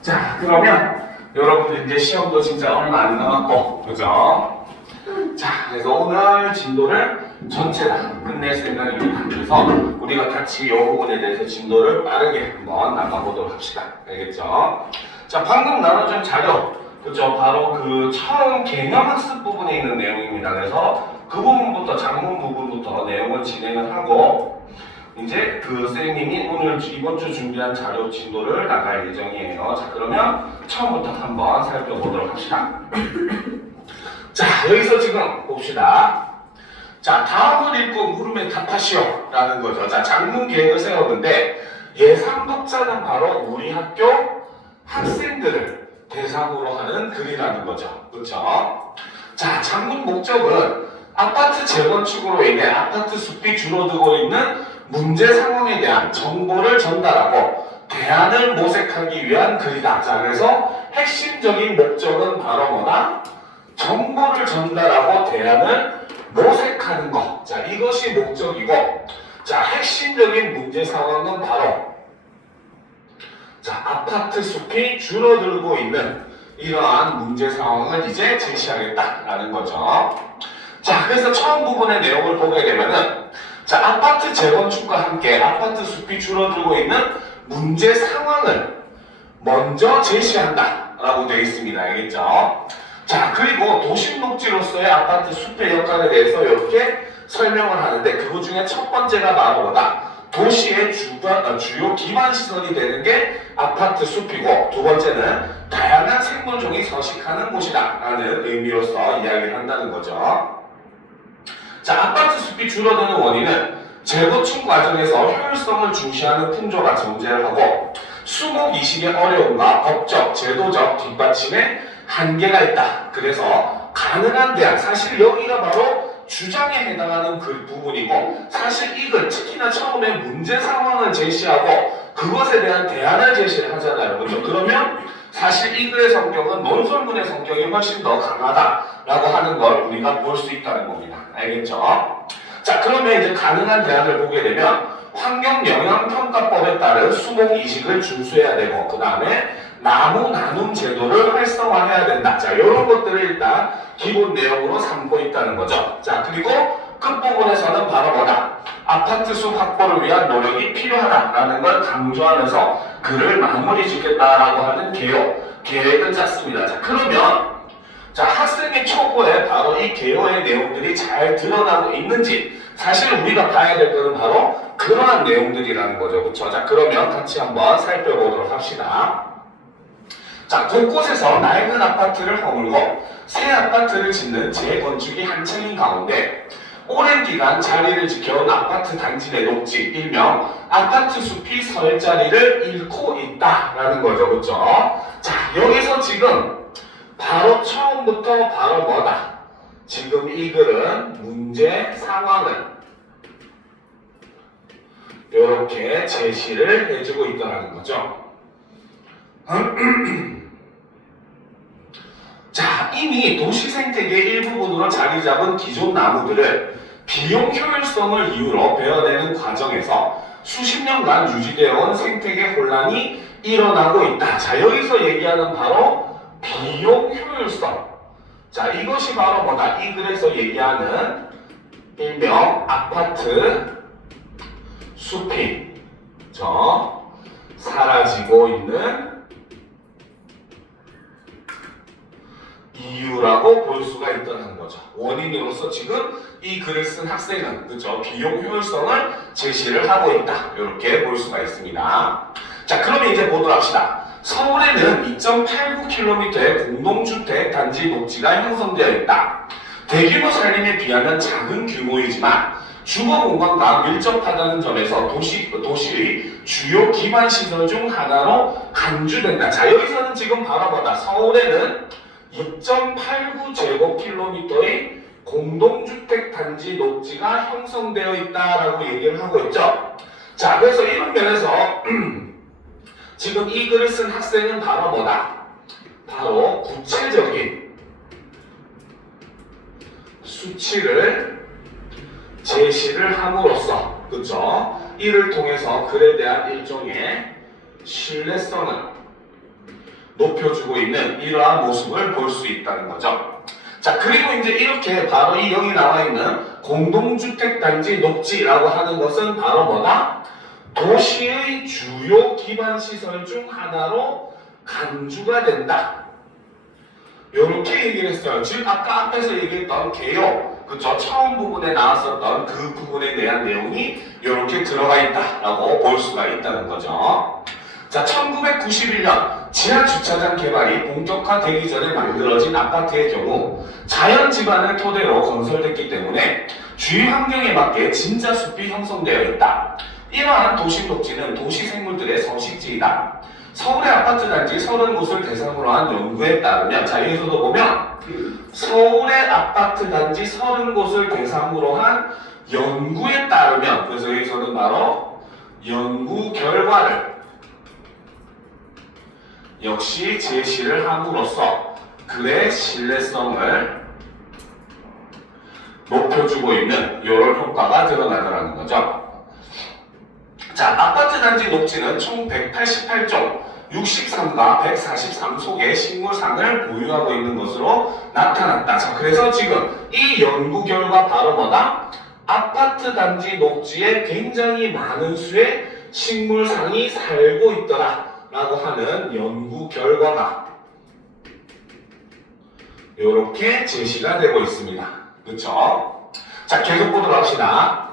자, 그러면 여러분들 이제 시험도 진짜 얼마 안 남았고, 그죠? 자, 그래서 오늘 진도를 전체 다 끝낼 생각입니다. 그래서 우리가 같이 이 부분에 대해서 진도를 빠르게 한번 나가보도록 합시다. 알겠죠? 자, 방금 나눠준 자료, 그죠? 바로 그 처음 개념학습 부분에 있는 내용입니다. 그래서 그 부분부터, 장문 부분부터 내용을 진행을 하고, 이제 그 선생님이 오늘 이번 주 준비한 자료 진도를 나갈 예정이에요. 자, 그러면 처음부터 한번 살펴보도록 합시다. 자, 여기서 지금 봅시다. 자, 다음을 읽고 물음에 답하시오 라는 거죠. 자, 장문 계획을 세웠는데 예상 독자는 바로 우리 학교 학생들을 대상으로 하는 글이라는 거죠. 그렇죠? 자, 장문 목적은 아파트 재건축으로 인해 아파트 숲이 줄어들고 있는 문제 상황에 대한 정보를 전달하고 대안을 모색하기 위한 글이다. 자, 그래서 핵심적인 목적은 바로 뭐다? 정보를 전달하고 대안을 모색하는 것. 자, 이것이 목적이고, 자, 핵심적인 문제 상황은 바로, 자, 아파트 숲이 줄어들고 있는 이러한 문제 상황을 이제 제시하겠다라는 거죠. 자, 그래서 처음 부분의 내용을 보게 되면은, 자, 아파트 재건축과 함께 아파트 숲이 줄어들고 있는 문제 상황을 먼저 제시한다라고 되어 있습니다. 알겠죠? 자, 그리고 도심녹지로서의 아파트 숲의 역할에 대해서 이렇게 설명을 하는데 그것 중에 첫 번째가 바로 뭐다? 도시의 주요 기반 시설이 되는 게 아파트 숲이고, 두 번째는 다양한 생물종이 서식하는 곳이다 라는 의미로서 이야기를 한다는 거죠. 자, 아파트 숲이 줄어드는 원인은 재건축 과정에서 효율성을 중시하는 풍조가 존재를 하고 수목 이식의 어려움과 법적, 제도적 뒷받침에 한계가 있다. 그래서 가능한 대안, 사실 여기가 바로 주장에 해당하는 그 부분이고, 사실 이걸 특히나 처음에 문제 상황을 제시하고 그것에 대한 대안을 제시를 하잖아요. 그렇죠? 그러면 사실 이 글의 성격은 논설문의 성격이 훨씬 더 강하다라고 하는 걸 우리가 볼 수 있다는 겁니다. 알겠죠? 자, 그러면 이제 가능한 대안을 보게 되면 환경영향평가법에 따른 수목이식을 준수해야 되고, 그 다음에 나무 나눔 제도를 활성화해야 된다. 자, 이런 것들을 일단 기본 내용으로 삼고 있다는 거죠. 자, 그리고 끝부분에서는 바로 뭐다? 아파트 숲 확보를 위한 노력이 필요하다라는 걸 강조하면서 글을 마무리 짓겠다라고 하는 계획을 짰습니다. 자, 그러면 자, 학생의 초보에 바로 이 개요의 내용들이 잘 드러나고 있는지 사실 우리가 봐야 될 것은 바로 그러한 내용들이라는 거죠. 그렇죠? 자, 그러면 같이 한번 살펴보도록 합시다. 자, 곳곳에서 낡은 아파트를 허물고 새 아파트를 짓는 재건축이 한창인 가운데 오랜 기간 자리를 지켜온 아파트 단지 내 녹지, 일명 아파트 숲이 설 자리를 잃고 있다라는 거죠. 그렇죠? 자, 여기서 지금 바로 처음부터 바로 뭐다? 지금 이 글은 문제 상황을 이렇게 제시를 해주고 있다는 거죠. 자, 이미 도시 생태계의 일부분으로 자리 잡은 기존 나무들을 비용 효율성을 이유로 베어내는 과정에서 수십 년간 유지되어 온 생태계 혼란이 일어나고 있다. 자, 여기서 얘기하는 바로 비용 효율성. 자, 이것이 바로 뭐다? 이 글에서 얘기하는 일명 아파트 숲이 사라지고 있는 이유라고 볼 수가 있다는 거죠. 원인으로서 지금 이 글을 쓴 학생은 그죠? 비용 효율성을 제시를 하고 있다. 이렇게 볼 수가 있습니다. 자, 그러면 이제 보도록 합시다. 서울에는 2.89km의 공동주택 단지 녹지가 형성되어 있다. 대규모 산림에 비하면 작은 규모이지만 주거 공간과 밀접하다는 점에서 도시의 주요 기반 시설 중 하나로 간주된다. 자, 여기서는 지금 바로 뭐다? 서울에는 2.89제곱킬로미터의 공동주택 단지 녹지가 형성되어 있다라고 얘기를 하고 있죠. 자, 그래서 이런 면에서 지금 이 글을 쓴 학생은 바로 뭐다? 바로 구체적인 수치를 제시를 함으로써, 그죠? 이를 통해서 글에 대한 일종의 신뢰성을 높여주고 있는 이러한 모습을 볼 수 있다는 거죠. 자, 그리고 이제 이렇게 바로 이 여기 나와 있는 공동주택단지 녹지라고 하는 것은 바로 뭐다? 도시의 주요 기반시설 중 하나로 간주가 된다. 이렇게 얘기를 했어요. 즉 아까 앞에서 얘기했던 개요, 그쵸? 처음 부분에 나왔었던 그 부분에 대한 내용이 이렇게 들어가 있다라고 볼 수가 있다는 거죠. 자, 1991년 지하주차장 개발이 본격화되기 전에 만들어진 아파트의 경우 자연 지반을 토대로 건설됐기 때문에 주위 환경에 맞게 진짜 숲이 형성되어 있다. 이러한 도시 녹지는 도시 생물들의 서식지이다. 서울의 아파트 단지 30곳을 대상으로 한 연구에 따르면, 자, 여기서도 보면 서울의 아파트 단지 30곳을 대상으로 한 연구에 따르면, 그래서 여기서는 바로 연구 결과를 역시 제시를 함으로써 글의 신뢰성을 높여주고 있는 이런 효과가 드러나더라는 거죠. 자, 아파트 단지 녹지는 총 188종 63과 143속의 식물상을 보유하고 있는 것으로 나타났다. 자, 그래서 지금 이 연구 결과 바로 뭐다? 아파트 단지 녹지에 굉장히 많은 수의 식물상이 살고 있더라 라고 하는 연구 결과가 이렇게 제시가 되고 있습니다. 그렇죠? 자, 계속 보도록 합시다.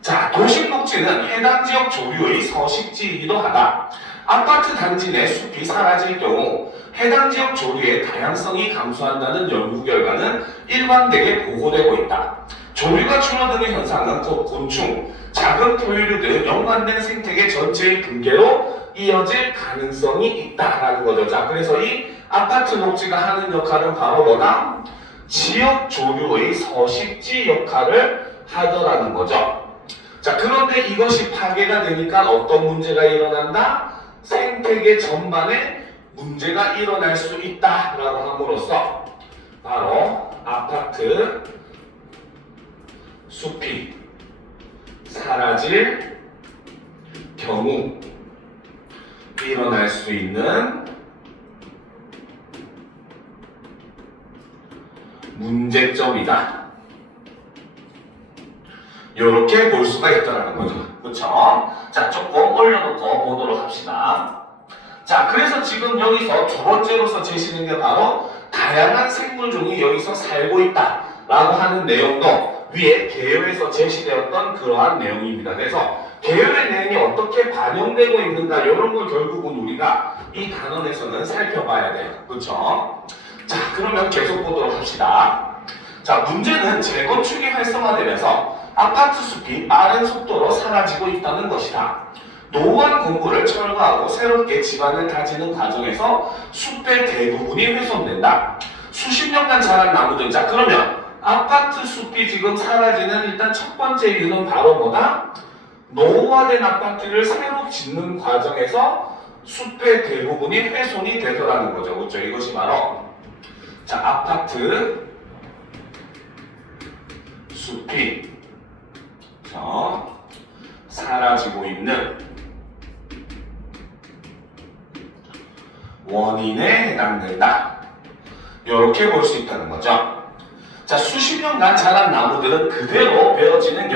자, 도심녹지는 해당 지역 조류의 서식지이기도 하다. 아파트 단지 내 숲이 사라질 경우 해당 지역 조류의 다양성이 감소한다는 연구 결과는 일관되게 보고되고 있다. 조류가 줄어드는 현상은 곧 곤충, 작은 포유류 등 연관된 생태계 전체의 붕괴로 이어질 가능성이 있다라는 거죠. 자, 그래서 이 아파트 녹지가 하는 역할은 바로 뭐다? 지역 조류의 서식지 역할을 하더라는 거죠. 자, 그런데 이것이 파괴가 되니까 어떤 문제가 일어난다? 생태계 전반에 문제가 일어날 수 있다라고 함으로써 바로 아파트 숲이 사라질 경우 일어날 수 있는 문제점이다. 이렇게 볼 수가 있다는 거죠. 그렇죠? 자, 조금 올려놓고 보도록 합시다. 자, 그래서 지금 여기서 두 번째로서 제시된 게 바로 다양한 생물종이 여기서 살고 있다라고 하는 내용도 위에 개요에서 제시되었던 그러한 내용입니다. 그래서 개요의 내용이 어떻게 반영되고 있는가 이런 걸 결국은 우리가 이 단원에서는 살펴봐야 돼요. 그렇죠? 자, 그러면 계속 보도록 합시다. 자, 문제는 재건축이 활성화되면서 아파트 숲이 빠른 속도로 사라지고 있다는 것이다. 노후한 공구를 철거하고 새롭게 집안을 다지는 과정에서 숲의 대부분이 훼손된다. 수십 년간 자란 나무들. 자, 그러면 아파트 숲이 지금 사라지는 일단 첫 번째 이유는 바로 뭐다? 노후화된 아파트를 새로 짓는 과정에서 숲의 대부분이 훼손이 되더라는 거죠. 그렇죠? 이것이 바로 자, 아파트 숲이 사라지고 있는 원인에 해당된다. 이렇게 볼 수 있다는 거죠. 자, 수십 년간 자란 나무들은 그대로 베어지는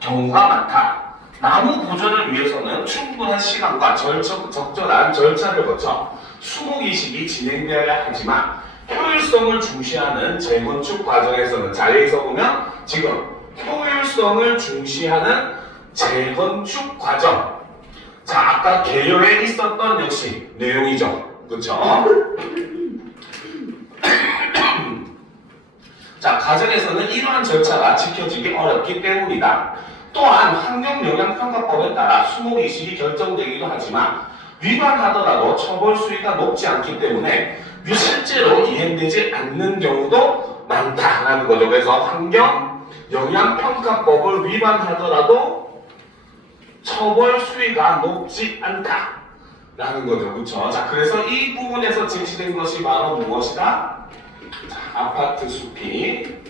경우가 많다. 나무 보존을 위해서는 충분한 시간과 적절한 절차를 거쳐 수목 이식이 진행되어야 하지만 효율성을 중시하는 재건축 과정에서는, 자, 여기서 보면 지금 효율성을 중시하는 재건축 과정. 자, 아까 개요에 있었던 역시 내용이죠. 그렇죠? 자, 과정에서는 이러한 절차가 지켜지기 어렵기 때문이다. 또한 환경영향평가법에 따라 수목 이식이 결정되기도 하지만 위반하더라도 처벌 수위가 높지 않기 때문에 실제로 이행되지 않는 경우도 많다라는 거죠. 그래서 환경영향평가법을 위반하더라도 처벌 수위가 높지 않다라는 거죠. 그렇죠? 자, 그래서 이 부분에서 제시된 것이 바로 무엇이다? 자, 아파트 숲이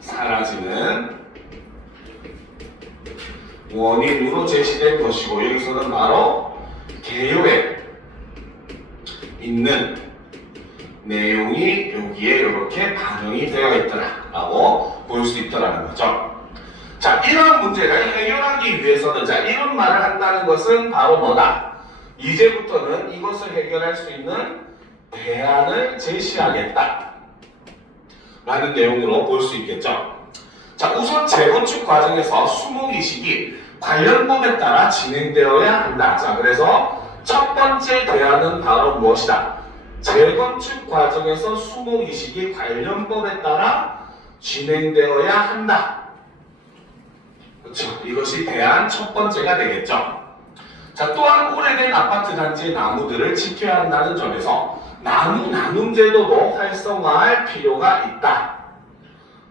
사라지는 원인으로 제시된 것이고 여기서는 바로 개요에 있는 내용이 여기에 이렇게 반영이 되어 있더라라고 볼 수 있더라는 거죠. 자, 이런 문제를 해결하기 위해서는 자, 이런 말을 한다는 것은 바로 뭐다? 이제부터는 이것을 해결할 수 있는 대안을 제시하겠다 라는 내용으로 볼 수 있겠죠. 자, 우선 재건축 과정에서 수목이식이 관련법에 따라 진행되어야 한다. 자, 그래서 첫 번째 대안은 바로 무엇이다? 재건축 과정에서 수목이식이 관련법에 따라 진행되어야 한다. 그렇죠. 이것이 대안 첫 번째가 되겠죠. 자, 또한 오래된 아파트 단지의 나무들을 지켜야 한다는 점에서 나무 나눔 제도도 활성화할 필요가 있다.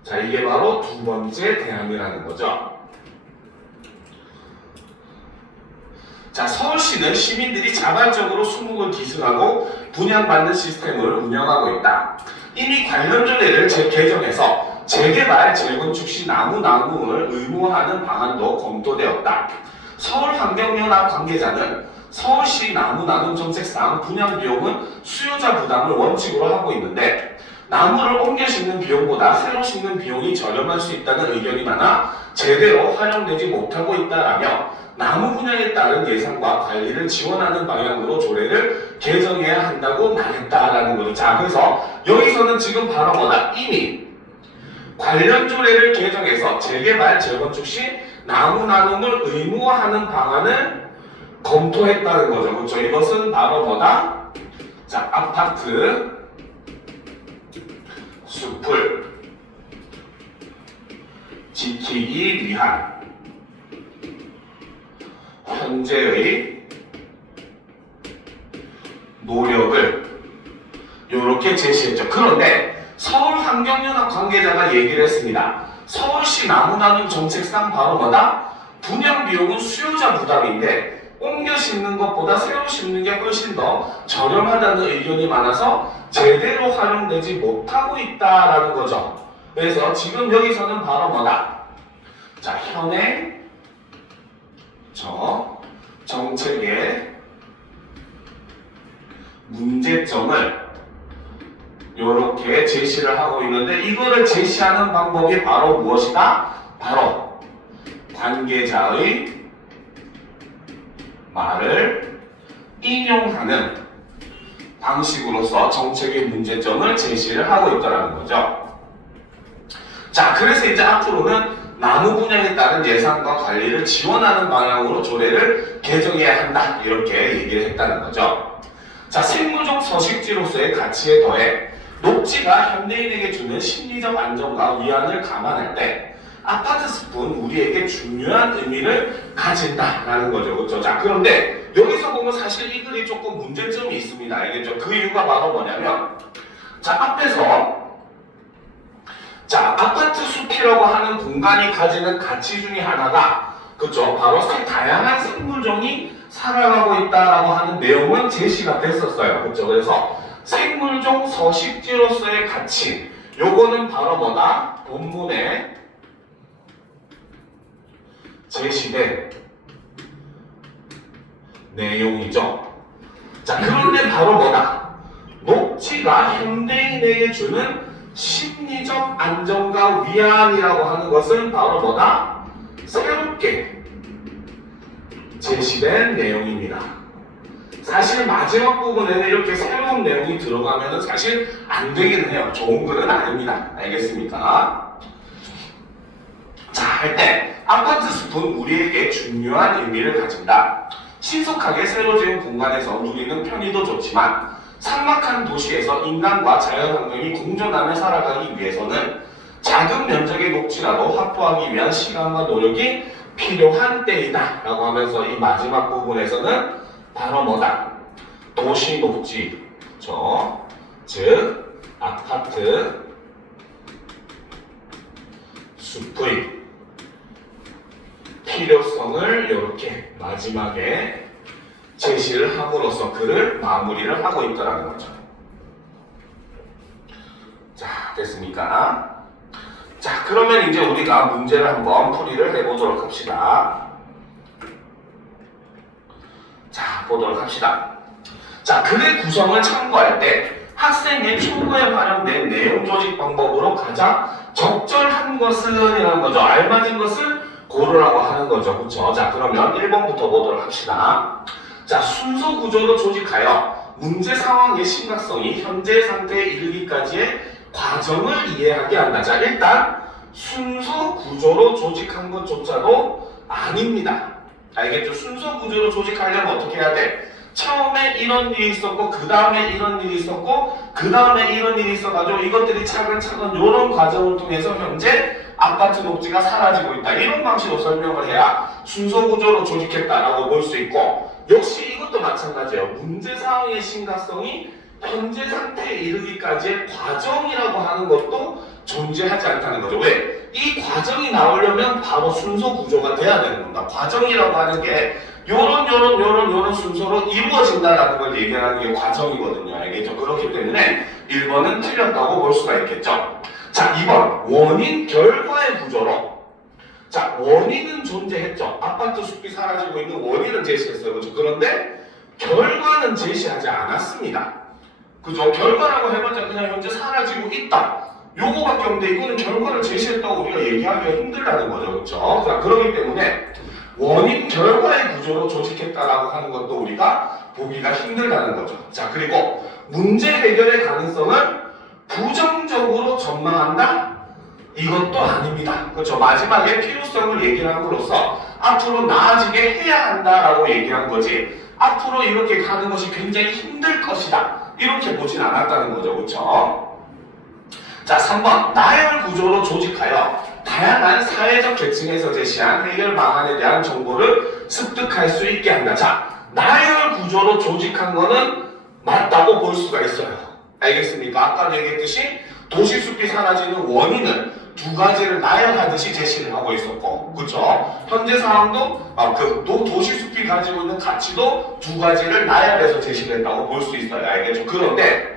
자, 이게 바로 두 번째 대안이라는 거죠. 자, 서울시는 시민들이 자발적으로 수목을 기증하고 분양받는 시스템을 운영하고 있다. 이미 관련 조례를 개정해서 재개발, 재건축 시 나무 나눔을 의무화하는 방안도 검토되었다. 서울환경연합 관계자는 서울시 나무 나눔 정책상 분양 비용은 수요자 부담을 원칙으로 하고 있는데 나무를 옮겨 심는 비용보다 새로 심는 비용이 저렴할 수 있다는 의견이 많아 제대로 활용되지 못하고 있다라며 나무 분양에 따른 예산과 관리를 지원하는 방향으로 조례를 개정해야 한다고 말했다라는 거죠. 자, 그래서 여기서는 지금 바로 뭐다? 이미 관련 조례를 개정해서 재개발, 재건축 시 나무 나눔을 의무화하는 방안을 검토했다는 거죠. 그렇죠? 이것은 바로 뭐다? 자, 아파트 숲을 지키기 위한 현재의 노력을 이렇게 제시했죠. 그런데 서울환경연합 관계자가 얘기를 했습니다. 서울시 나무나눔 정책상 바로 뭐다? 분양 비용은 수요자 부담인데 옮겨 심는 것보다 새로 심는 게 훨씬 더 저렴하다는 의견이 많아서 제대로 활용되지 못하고 있다라는 거죠. 그래서 지금 여기서는 바로 뭐다? 자, 현행 정책의 문제점을 이렇게 제시를 하고 있는데 이거를 제시하는 방법이 바로 무엇이다? 바로 관계자의 말을 인용하는 방식으로서 정책의 문제점을 제시를 하고 있다는 거죠. 자, 그래서 이제 앞으로는 나무 분양에 따른 예산과 관리를 지원하는 방향으로 조례를 개정해야 한다 이렇게 얘기를 했다는 거죠. 자, 생물종 서식지로서의 가치에 더해 녹지가 현대인에게 주는 심리적 안정과 위안을 감안할 때 아파트 숲은 우리에게 중요한 의미를 가진다라는 거죠. 그렇죠? 자, 그런데 여기서 보면 사실 이 글이 조금 문제점이 있습니다. 알겠죠? 그 이유가 바로 뭐냐면 자, 앞에서 자, 아파트 숲이라고 하는 공간이 가지는 가치 중에 하나가 그렇죠? 바로 다양한 생물종이 살아가고 있다라고 하는 내용은 제시가 됐었어요. 그렇죠? 그래서 생물종 서식지로서의 가치 요거는 바로 뭐다? 본문에 제시된 내용이죠. 자, 그런데 바로 뭐다? 녹지가 현대인에게 주는 심리적 안정과 위안이라고 하는 것은 바로 뭐다? 새롭게 제시된 내용입니다. 사실 마지막 부분에는 이렇게 새로운 내용이 들어가면 사실 안 되긴 해요. 좋은 글은 아닙니다. 알겠습니까? 자, 할 때 아파트 숲은 우리에게 중요한 의미를 가진다. 신속하게 새로 지은 공간에서 누리는 편의도 좋지만 삭막한 도시에서 인간과 자연환경이 공존하며 살아가기 위해서는 작은 면적의 녹지라도 확보하기 위한 시간과 노력이 필요한 때이다 라고 하면서 이 마지막 부분에서는 바로 뭐다? 도시 녹지, 즉 아파트 숲의 필요성을 이렇게 마지막에 제시를 함으로써 글을 마무리를 하고 있더라는 거죠. 자, 됐습니까? 자, 그러면 이제 우리가 문제를 한번 풀이를 해보도록 합시다. 자, 보도록 합시다. 자, 글의 구성을 참고할 때 학생의 초고에 활용된 내용 조직 방법으로 가장 적절한 것은 이라는 거죠. 알맞은 것을 고르라고 하는 거죠. 그렇죠? 자, 그러면 1번부터 보도록 합시다. 자, 순서 구조로 조직하여 문제 상황의 심각성이 현재 상태에 이르기까지의 과정을 이해하게 한다. 자, 일단 순서 구조로 조직한 것조차도 아닙니다. 알겠죠? 순서 구조로 조직하려면 어떻게 해야 돼? 처음에 이런 일이 있었고 그 다음에 이런 일이 있었고 그 다음에 이런 일이 있어가지고 이것들이 차근차근 이런 과정을 통해서 현재 아파트 녹지가 사라지고 있다. 이런 방식으로 설명을 해야 순서 구조로 조직했다라고 볼 수 있고, 역시 이것도 마찬가지예요. 문제 상황의 심각성이 현재 상태에 이르기까지의 과정이라고 하는 것도 존재하지 않다는 거죠. 왜? 이 과정이 나오려면 바로 순서 구조가 돼야 되는 겁니다. 과정이라고 하는 게 요런 순서로 이루어진다라는 걸 얘기하는 게 과정이거든요. 알겠죠? 그렇기 때문에 1번은 틀렸다고 볼 수가 있겠죠. 자, 2번 원인 결과의 구조로. 자, 원인은 존재했죠. 아파트 숲이 사라지고 있는 원인은 제시했어요. 그렇죠? 그런데 결과는 제시하지 않았습니다. 그죠? 결과라고 해봤자 그냥 현재 사라지고 있다. 요거밖에 없는데 이거는 결과를 제시했다고 우리가 얘기하기가 힘들다는 거죠. 그렇죠? 자, 그렇기 때문에 원인 결과의 구조로 조직했다라고 하는 것도 우리가 보기가 힘들다는 거죠. 자, 그리고 문제 해결의 가능성을 부정적으로 전망한다? 이것도 아닙니다. 그렇죠? 마지막에 필요성을 얘기를 함으로써 앞으로 나아지게 해야 한다라고 얘기한 거지, 앞으로 이렇게 가는 것이 굉장히 힘들 것이다, 이렇게 보진 않았다는 거죠. 그렇죠? 자, 3번 나열 구조로 조직하여 다양한 사회적 계층에서 제시한 해결 방안에 대한 정보를 습득할 수 있게 한다. 자, 나열 구조로 조직한 거는 맞다고 볼 수가 있어요. 알겠습니까? 아까 얘기했듯이 도시숲이 사라지는 원인은 두 가지를 나열하듯이 제시를 하고 있었고, 그렇죠? 현재 상황도 도시숲이 가지고 있는 가치도 두 가지를 나열해서 제시를 했다고 볼 수 있어요. 알겠죠? 그런데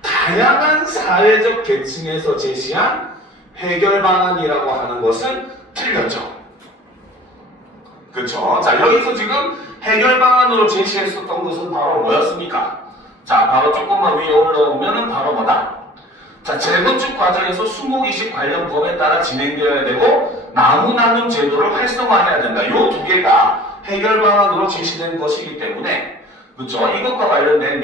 다양한 사회적 계층에서 제시한 해결 방안이라고 하는 것은 틀렸죠. 그렇죠? 자, 여기서 지금 해결 방안으로 제시했었던 것은 바로 뭐였습니까? 자, 바로 조금만 위에 올라오면은 바로 뭐다? 자, 재건축 과정에서 수목이식 관련 법에 따라 진행되어야 되고 나무 나눔 제도를 활성화해야 된다. 이 두 개가 해결 방안으로 제시된 것이기 때문에, 그렇죠? 이것과 관련된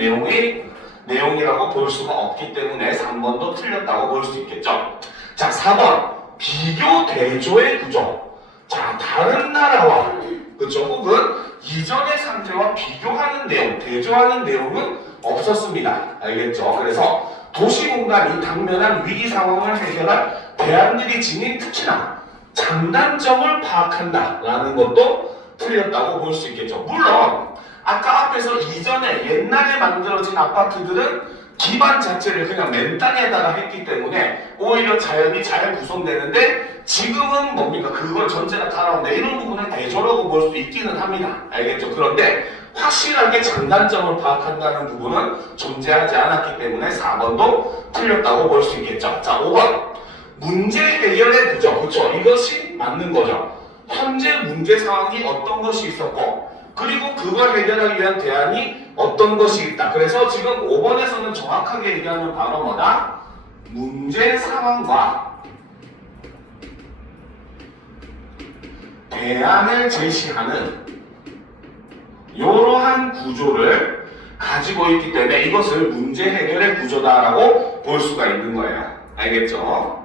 내용이라고 볼 수가 없기 때문에 3번도 틀렸다고 볼 수 있겠죠. 자, 4번 비교 대조의 구조. 자, 다른 나라와, 그렇죠? 혹은 이전의 상태와 비교하는 내용, 대조하는 내용은 없었습니다. 알겠죠? 그래서 도시 공간이 당면한 위기 상황을 해결할 대안들이 지닌 특히나 장단점을 파악한다라는 것도 틀렸다고 볼 수 있겠죠. 물론 아까 앞에서 이전에 옛날에 만들어진 아파트들은 기반 자체를 그냥 맨 땅에다가 했기 때문에 오히려 자연이 잘 구성되는데, 지금은 뭡니까? 그걸 전체가 달아온다. 이런 부분을 대조라고 볼 수 있기는 합니다. 알겠죠? 그런데 확실하게 장단점을 파악한다는 부분은 존재하지 않았기 때문에 4번도 틀렸다고 볼 수 있겠죠. 자, 5번 문제 해결의 구조. 그렇죠? 이것이 맞는 거죠. 현재 문제 상황이 어떤 것이 있었고 그리고 그걸 해결하기 위한 대안이 어떤 것이 있다. 그래서 지금 5번에서는 정확하게 얘기하면 바로 뭐다? 문제 상황과 대안을 제시하는 이러한 구조를 가지고 있기 때문에 이것을 문제 해결의 구조다라고 볼 수가 있는 거예요. 알겠죠?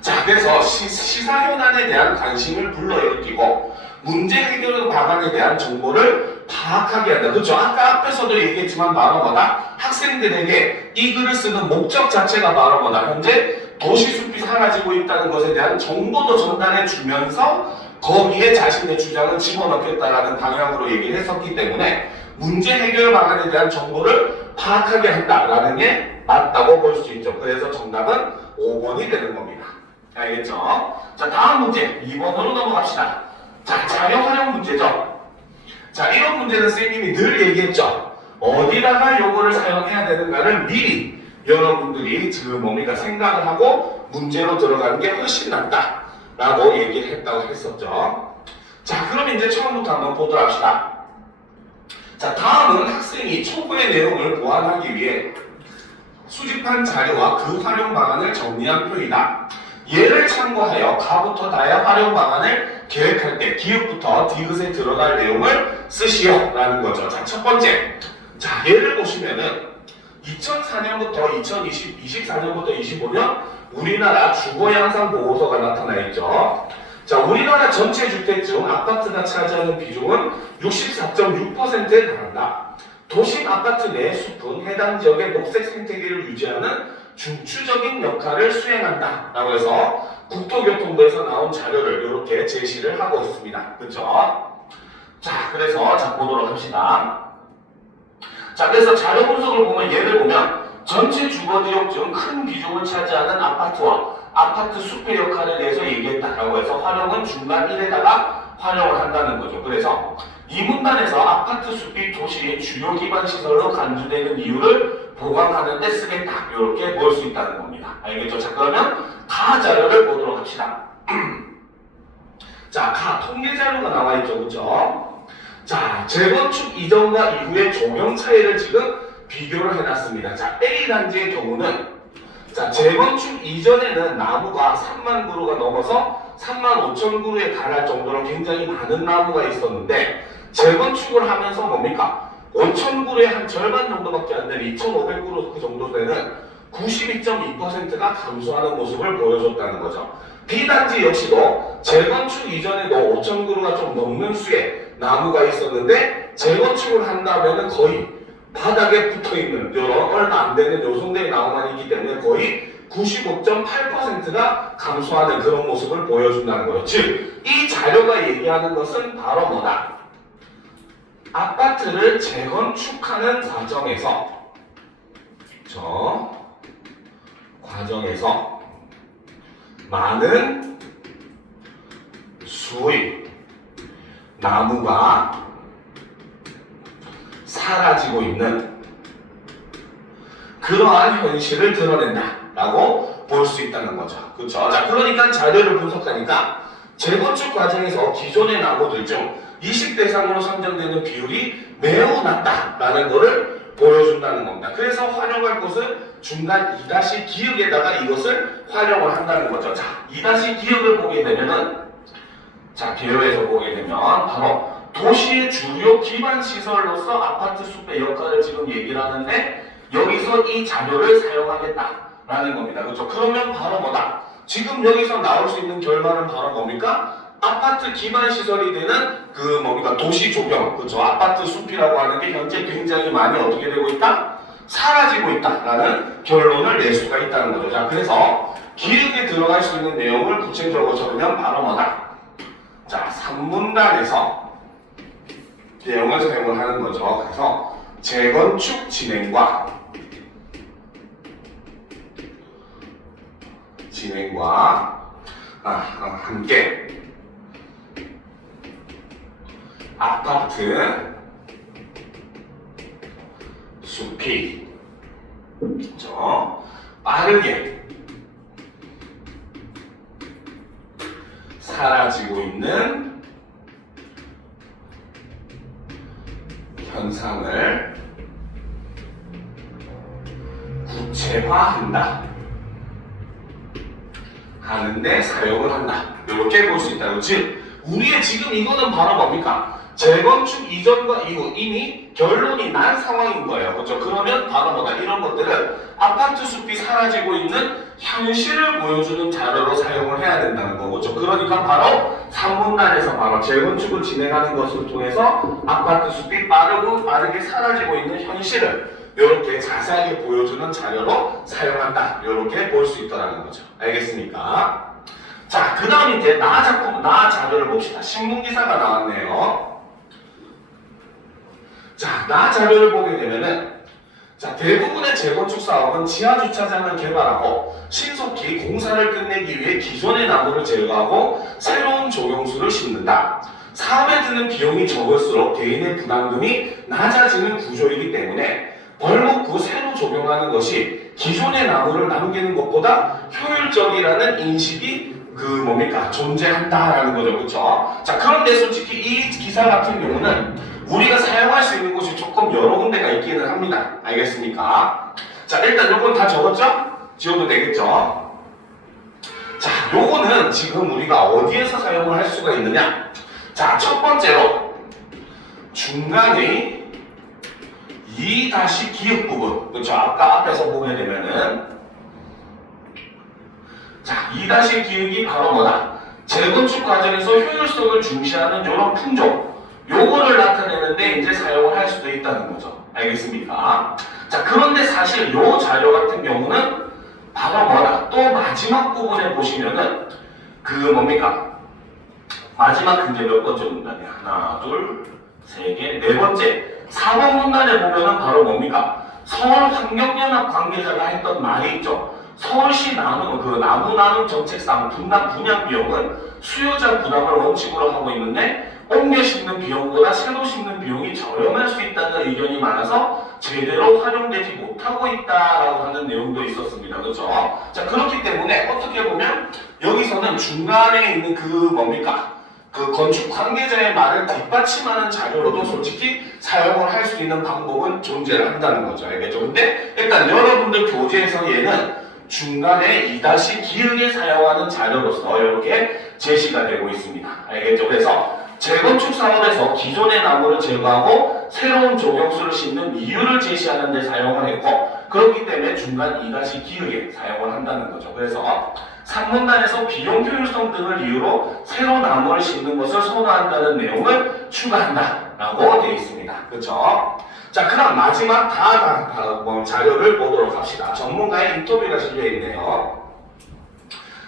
자, 그래서 시사현안에 대한 관심을 불러일으키고 문제 해결 방안에 대한 정보를 파악하게 한다. 그렇죠? 아까 앞에서도 얘기했지만 바로 뭐다? 학생들에게 이 글을 쓰는 목적 자체가 바로 뭐다? 현재 도시숲이 사라지고 있다는 것에 대한 정보도 전달해 주면서 거기에 자신의 주장을 집어넣겠다라는 방향으로 얘기를 했었기 때문에 문제 해결 방안에 대한 정보를 파악하게 한다라는 게 맞다고 볼 수 있죠. 그래서 정답은 5번이 되는 겁니다. 알겠죠? 자, 다음 문제 2번으로 넘어갑시다. 자, 자녀활용 문제죠. 자, 이런 문제는 선생님이 늘 얘기했죠. 어디다가 요거를 사용해야 되는가를 미리 여러분들이 지금 뭡니까? 생각을 하고 문제로 들어가는 게 훨씬 낫다 라고 얘기를 했다고 했었죠. 자, 그럼 이제 처음부터 한번 보도록 합시다. 자, 다음은 학생이 초고의 내용을 보완하기 위해 수집한 자료와 그 활용 방안을 정리한 표이다. 얘를 참고하여 가부터 다의 활용 방안을 계획할 때 기읍부터 디귿에 들어갈 내용을 쓰시오 라는 거죠. 자, 첫 번째. 자, 얘를 보시면은 2004년부터 2024년부터 25년 우리나라 주거 양상 보고서가 나타나 있죠. 자, 우리나라 전체 주택 중 아파트가 차지하는 비중은 64.6%에 달한다. 도심 아파트 내 숲은 해당 지역의 녹색 생태계를 유지하는 중추적인 역할을 수행한다. 라고 해서 국토교통부에서 나온 자료를 이렇게 제시를 하고 있습니다. 그렇죠? 자, 그래서 보도록 합시다. 자, 그래서 자료 분석을 보면 예를 보면 전체 주거 지역 중 큰 비중을 차지하는 아파트와 아파트 숲의 역할에 대해서 얘기했다라고 해서 활용은 중간 1에다가 활용을 한다는 거죠. 그래서 이 문단에서 아파트 숲이 도시의 주요 기반 시설로 간주되는 이유를 보강하는 데 쓰겠다. 이렇게 볼 수 있다는 겁니다. 알겠죠? 자, 그러면 가 자료를 보도록 합시다. 자, 가 통계 자료가 나와 있죠. 그죠? 자, 재건축 이전과 이후의 조명 차이를 지금 비교를 해놨습니다. 자, A 단지의 경우는 자, 재건축 이전에는 나무가 3만 그루가 넘어서 3만 5천 그루에 달할 정도로 굉장히 많은 나무가 있었는데 재건축을 하면서 뭡니까? 5천 그루의 한 절반 정도밖에 안 되는 2,500그루 그 정도 되는 92.2%가 감소하는 모습을 보여줬다는 거죠. B단지 역시도 재건축 이전에도 5천 그루가 좀 넘는 수의 나무가 있었는데 재건축을 한다면 거의 바닥에 붙어있는 이런 얼마 안 되는 요 정도의 나무만 있기 때문에 거의 95.8%가 감소하는 그런 모습을 보여준다는 거예요. 즉, 이 자료가 얘기하는 것은 바로 뭐다? 아파트를 재건축하는 과정에서 많은 수의 나무가 사라지고 있는 그러한 현실을 드러낸다 라고 볼 수 있다는 거죠. 그렇죠? 자, 그러니까 자료를 분석하니까 재건축 과정에서 기존의 나무들 중 이식 대상으로 선정되는 비율이 매우 낮다라는 것을 보여준다는 겁니다. 그래서 활용할 곳은 중간 2-기역에다가 이것을 활용을 한다는 거죠. 자, 2-기역을 보게 되면은 자, 개요에서 보게 되면 바로 도시의 주요 기반 시설로서 아파트 숲의 역할을 지금 얘기를 하는데 여기서 이 자료를 사용하겠다라는 겁니다. 그렇죠? 그러면 바로 뭐다? 지금 여기서 나올 수 있는 결과는 바로 뭡니까? 아파트 기반 시설이 되는 도시 조경, 그렇죠? 아파트 숲이라고 하는 게 현재 굉장히 많이 어떻게 되고 있다? 사라지고 있다라는 결론을 낼 수가 있다는 거죠. 자, 그래서 기획에 들어갈 수 있는 내용을 구체적으로 적으면 바로 뭐다? 자, 3문단에서 내용을 사용을 하는 거죠. 그래서 재건축 진행과 함께 아파트 숲이 빠르게 사라지고 있는 현상을 구체화한다 하는데 사용을 한다. 이렇게 볼 수 있다고. 즉, 우리의 지금 이거는 바로 뭡니까? 재건축 이전과 이후 이미 결론이 난 상황인 거예요. 그렇죠? 그러면 바로 뭐다? 이런 것들은 아파트 숲이 사라지고 있는 현실을 보여주는 자료로 사용을 해야 된다는 거죠. 그러니까 바로 3문단에서 바로 재건축을 진행하는 것을 통해서 아파트 숲이 빠르게 사라지고 있는 현실을 이렇게 자세하게 보여주는 자료로 사용한다. 이렇게 볼 수 있다는 거죠. 알겠습니까? 자, 그 다음 이제 나 자료를 봅시다. 신문기사가 나왔네요. 자, 나 자료를 보게 되면은 자, 대부분의 재건축 사업은 지하주차장을 개발하고 신속히 공사를 끝내기 위해 기존의 나무를 제거하고 새로운 조경수를 심는다. 사업에 드는 비용이 적을수록 개인의 부담금이 낮아지는 구조이기 때문에 벌목구 새로 조경하는 것이 기존의 나무를 남기는 것보다 효율적이라는 인식이 존재한다라는 거죠. 그렇죠? 자, 그런데 솔직히 이 기사 같은 경우는 우리가 사용할 수 있는 곳이 조금 여러 군데가 있기는 합니다. 알겠습니까? 자, 일단 요건 다 적었죠? 지워도 되겠죠? 자, 요거는 지금 우리가 어디에서 사용을 할 수가 있느냐? 자, 첫 번째로 중간에 2 기역 부분, 그렇죠? 아까 앞에서 보게 되면은 자, 2 기역이 바로 뭐다? 재건축 과정에서 효율성을 중시하는 이런 품종, 요거를 나타내는데 이제 사용을 할 수도 있다는 거죠. 알겠습니까? 자, 그런데 사실 요 자료 같은 경우는 바로 뭐다? 또 마지막 부분에 보시면은 그 뭡니까? 마지막 이제 몇 번째 문단이야? 하나, 둘, 세 개, 네 번째. 4번 문단에 보면은 바로 뭡니까? 서울환경연합 관계자가 했던 말이 있죠. 서울시 나무 나눔 정책상 분양 비용은 수요자 부담을 원칙으로 하고 있는데 옮겨 심는 비용보다 새로 심는 비용이 저렴할 수 있다는 의견이 많아서 제대로 활용되지 못하고 있다라고 하는 내용도 있었습니다. 그렇죠? 자, 그렇기 때문에 어떻게 보면 여기서는 중간에 있는 그 뭡니까? 그 건축 관계자의 말을 뒷받침하는 자료로도 솔직히 사용을 할 수 있는 방법은 존재를 한다는 거죠. 알겠죠? 근데 일단 여러분들 교재에서 얘는 중간에 2 기역에 사용하는 자료로서 이렇게 제시가 되고 있습니다. 알겠죠? 그래서 재건축 사업에서 기존의 나무를 제거하고 새로운 조경수를 심는 이유를 제시하는 데 사용을 했고, 그렇기 때문에 중간 2 기역에 사용을 한다는 거죠. 그래서 3문단에서 비용 효율성 등을 이유로 새로 나무를 심는 것을 선호한다는 내용을 추가한다라고 되어 있습니다. 그렇죠? 자, 그럼 마지막 자료를 보도록 합시다. 전문가의 인터뷰가 실려있네요.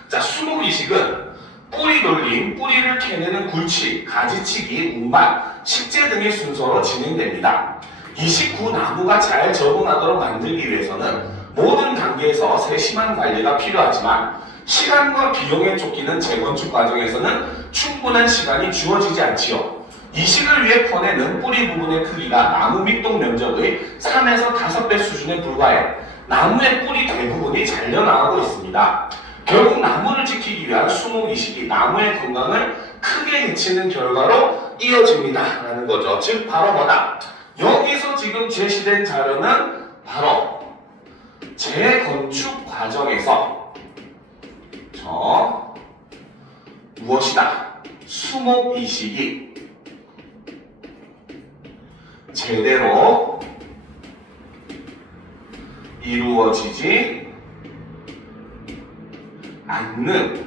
자, 수목이식은 뿌리 돌림, 뿌리를 캐내는 굴치, 가지치기, 운반, 식재 등의 순서로 진행됩니다. 이식 후 나무가 잘 적응하도록 만들기 위해서는 모든 단계에서 세심한 관리가 필요하지만 시간과 비용에 쫓기는 재건축 과정에서는 충분한 시간이 주어지지 않지요. 이식을 위해 퍼내는 뿌리 부분의 크기가 나무密동 면적의 3에서 5배 수준에 불과해 나무의 뿌리 대부분이 잘려나가고 있습니다. 결국 나무를 지키기 위한 수목 이식이 나무의 건강을 크게 해치는 결과로 이어집니다. 라는 거죠. 즉 바로 뭐다? 여기서 지금 제시된 자료는 바로 재건축 과정에서 무엇이다? 수목 이식이 제대로 이루어지지 않는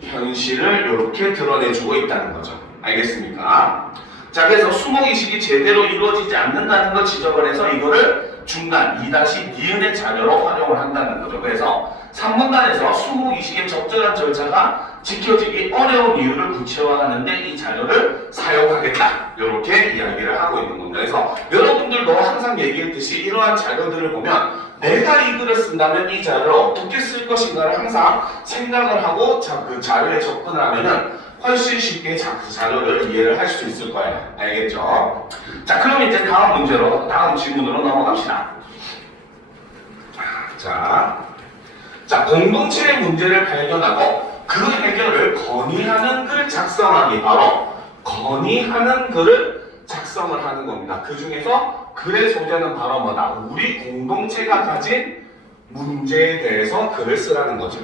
현실을 이렇게 드러내주고 있다는 거죠. 알겠습니까? 자, 그래서 수목 이식이 제대로 이루어지지 않는다는 걸 지적을 해서 이거를 중간 2-니은의 자료로 활용을 한다는 거죠. 그래서 3문단에서 수목 이식의 적절한 절차가 지켜지기 어려운 이유를 구체화하는데 이 자료를 사용하겠다. 이렇게 이야기를 하고 있는 겁니다. 그래서 여러분들도 항상 얘기했듯이 이러한 자료들을 보면 내가 이 글을 쓴다면 이 자료를 어떻게 쓸 것인가를 항상 생각을 하고 그 자료에 접근을 하면은 훨씬 쉽게 그 자료를 이해를 할 수 있을 거예요. 알겠죠? 자, 그럼 이제 다음 질문으로 넘어갑시다. 자, 공동체의 문제를 발견하고 그 해결을 건의하는 글 작성하기. 바로 건의하는 글을 작성을 하는 겁니다. 그 중에서 글의 소재는 바로 뭐다? 우리 공동체가 가진 문제에 대해서 글을 쓰라는 거죠.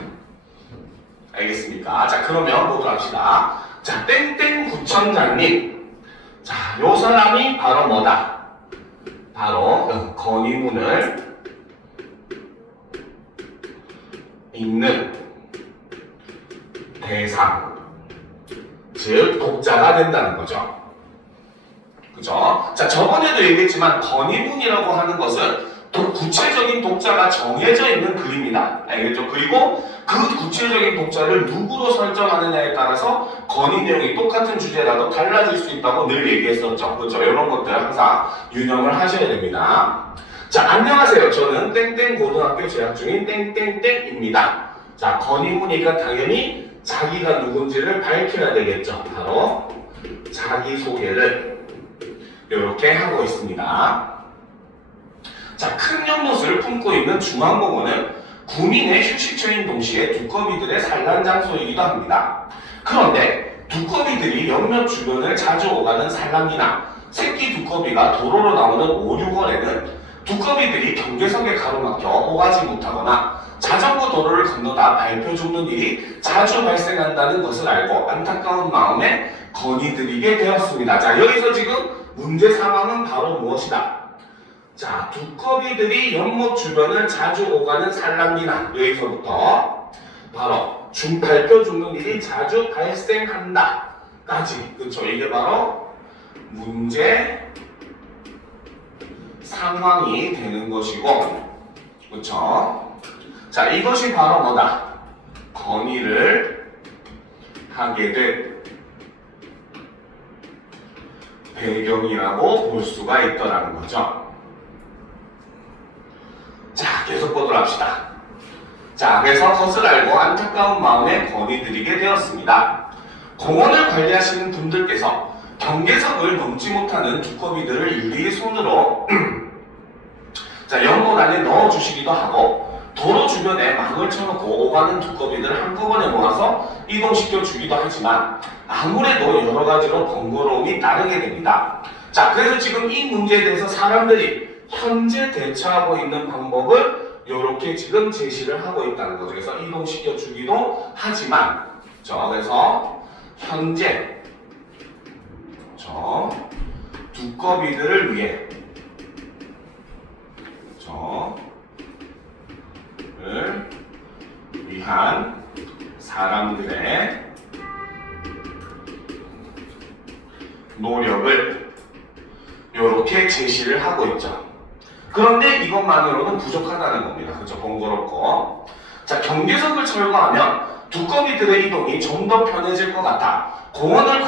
알겠습니까? 자, 그러면 보도록 합시다. 자, 땡땡 구청장님. 자, 요 사람이 바로 뭐다? 바로 건의문을 읽는 대상, 즉 독자가 된다는 거죠. 그죠? 자, 저번에도 얘기했지만 건의문이라고 하는 것은 구체적인 독자가 정해져 있는 글입니다. 알겠죠? 그리고 그 구체적인 독자를 누구로 설정하느냐에 따라서 건의 내용이 똑같은 주제라도 달라질 수 있다고 늘 얘기했었죠. 그렇죠? 이런 것들 항상 유념을 하셔야 됩니다. 자, 안녕하세요. 저는 땡땡 고등학교 재학 중인 땡땡땡입니다. 자, 건의문이니까 당연히 자기가 누군지를 밝혀야 되겠죠. 바로 자기소개를 이렇게 하고 있습니다. 자, 큰 연못을 품고 있는 중앙공원은 구민의 휴식처인 동시에 두꺼비들의 산란 장소이기도 합니다. 그런데 두꺼비 두꺼비들이 연못 주변을 자주 오가는 산란기나 새끼 두꺼비가 도로로 나오는 5, 6월에는 두꺼비들이 경계석에 가로막혀 오가지 못하거나 자전거 도로를 건너다 밟혀 죽는 일이 자주 발생한다는 것을 알고 안타까운 마음에 건의드리게 되었습니다. 자, 여기서 지금 문제 상황은 바로 무엇이다? 자, 두꺼비들이 연못 주변을 자주 오가는 산란기나 여기서부터 바로 밟혀 죽는 일이 자주 발생한다 까지, 그렇죠? 이게 바로 문제 상황이 되는 것이고, 그렇죠? 자, 이것이 바로 뭐다? 건의를 하게 된 배경이라고 볼 수가 있더라는 거죠. 자, 계속 보도록 합시다. 자, 그래서 그것을 알고 안타까운 마음에 건의드리게 되었습니다. 공원을 관리하시는 분들께서 경계석을 넘지 못하는 두꺼비들을 일일이 손으로 자, 연못 안에 넣어주시기도 하고, 도로 주변에 막을 쳐놓고 오가는 두꺼비들을 한꺼번에 모아서 이동시켜 주기도 하지만 아무래도 여러 가지로 번거로움이 따르게 됩니다. 자, 그래서 지금 이 문제에 대해서 사람들이 현재 대처하고 있는 방법을 이렇게 지금 제시를 하고 있다는 거죠. 그래서 이동시켜 주기도 하지만, 그래서 현재 두꺼비들을 위해 을 위한 사람들의 노력을 이렇게 제시를 하고 있죠. 그런데 이것만으로는 부족하다는 겁니다. 그렇죠? 번거롭고. 자, 경계석을 철거하면 두꺼비들의 이동이 좀 더 편해질 것 같아 공원을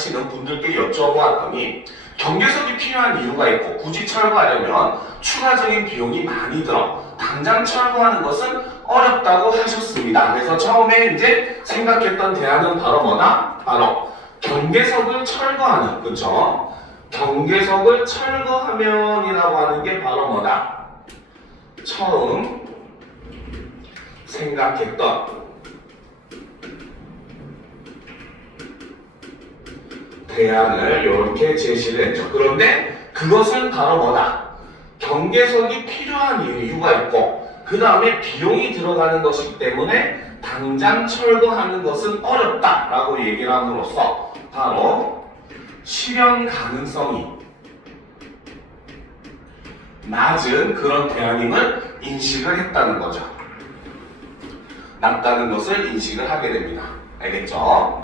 하시는 분들께 여쭤보았더니 경계석이 필요한 이유가 있고 굳이 철거하려면 추가적인 비용이 많이 들어 당장 철거하는 것은 어렵다고 하셨습니다. 그래서 처음에 이제 생각했던 대안은 바로 뭐다? 바로 경계석을 철거하는, 그렇죠? 경계석을 철거하면이라고 하는 게 바로 뭐다? 처음 생각했던 대안을 이렇게 제시를 했죠. 그런데 그것은 바로 뭐다? 경계석이 필요한 이유가 있고 그 다음에 비용이 들어가는 것이기 때문에 당장 철거하는 것은 어렵다라고 얘기를 함으로써 바로 실현 가능성이 낮은 그런 대안임을 인식을 했다는 거죠. 낮다는 것을 인식을 하게 됩니다. 알겠죠?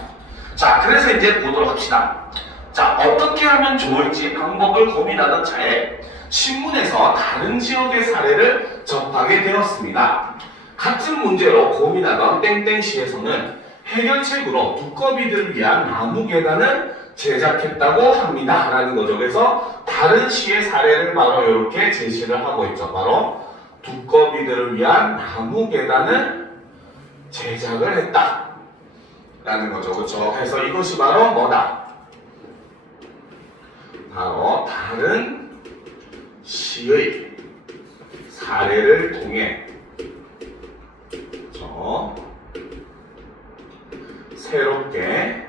자, 그래서 이제 보도록 합시다. 자, 어떻게 하면 좋을지 방법을 고민하던 차에 신문에서 다른 지역의 사례를 접하게 되었습니다. 같은 문제로 고민하던 땡땡시에서는 해결책으로 두꺼비들을 위한 나무 계단을 제작했다고 합니다. 라는 거죠. 그래서 다른 시의 사례를 바로 이렇게 제시를 하고 있죠. 바로 두꺼비들을 위한 나무 계단을 제작을 했다. 라는 거죠. 그렇죠? 그래서 이것이 바로 뭐다? 바로 다른 시의 사례를 통해 새롭게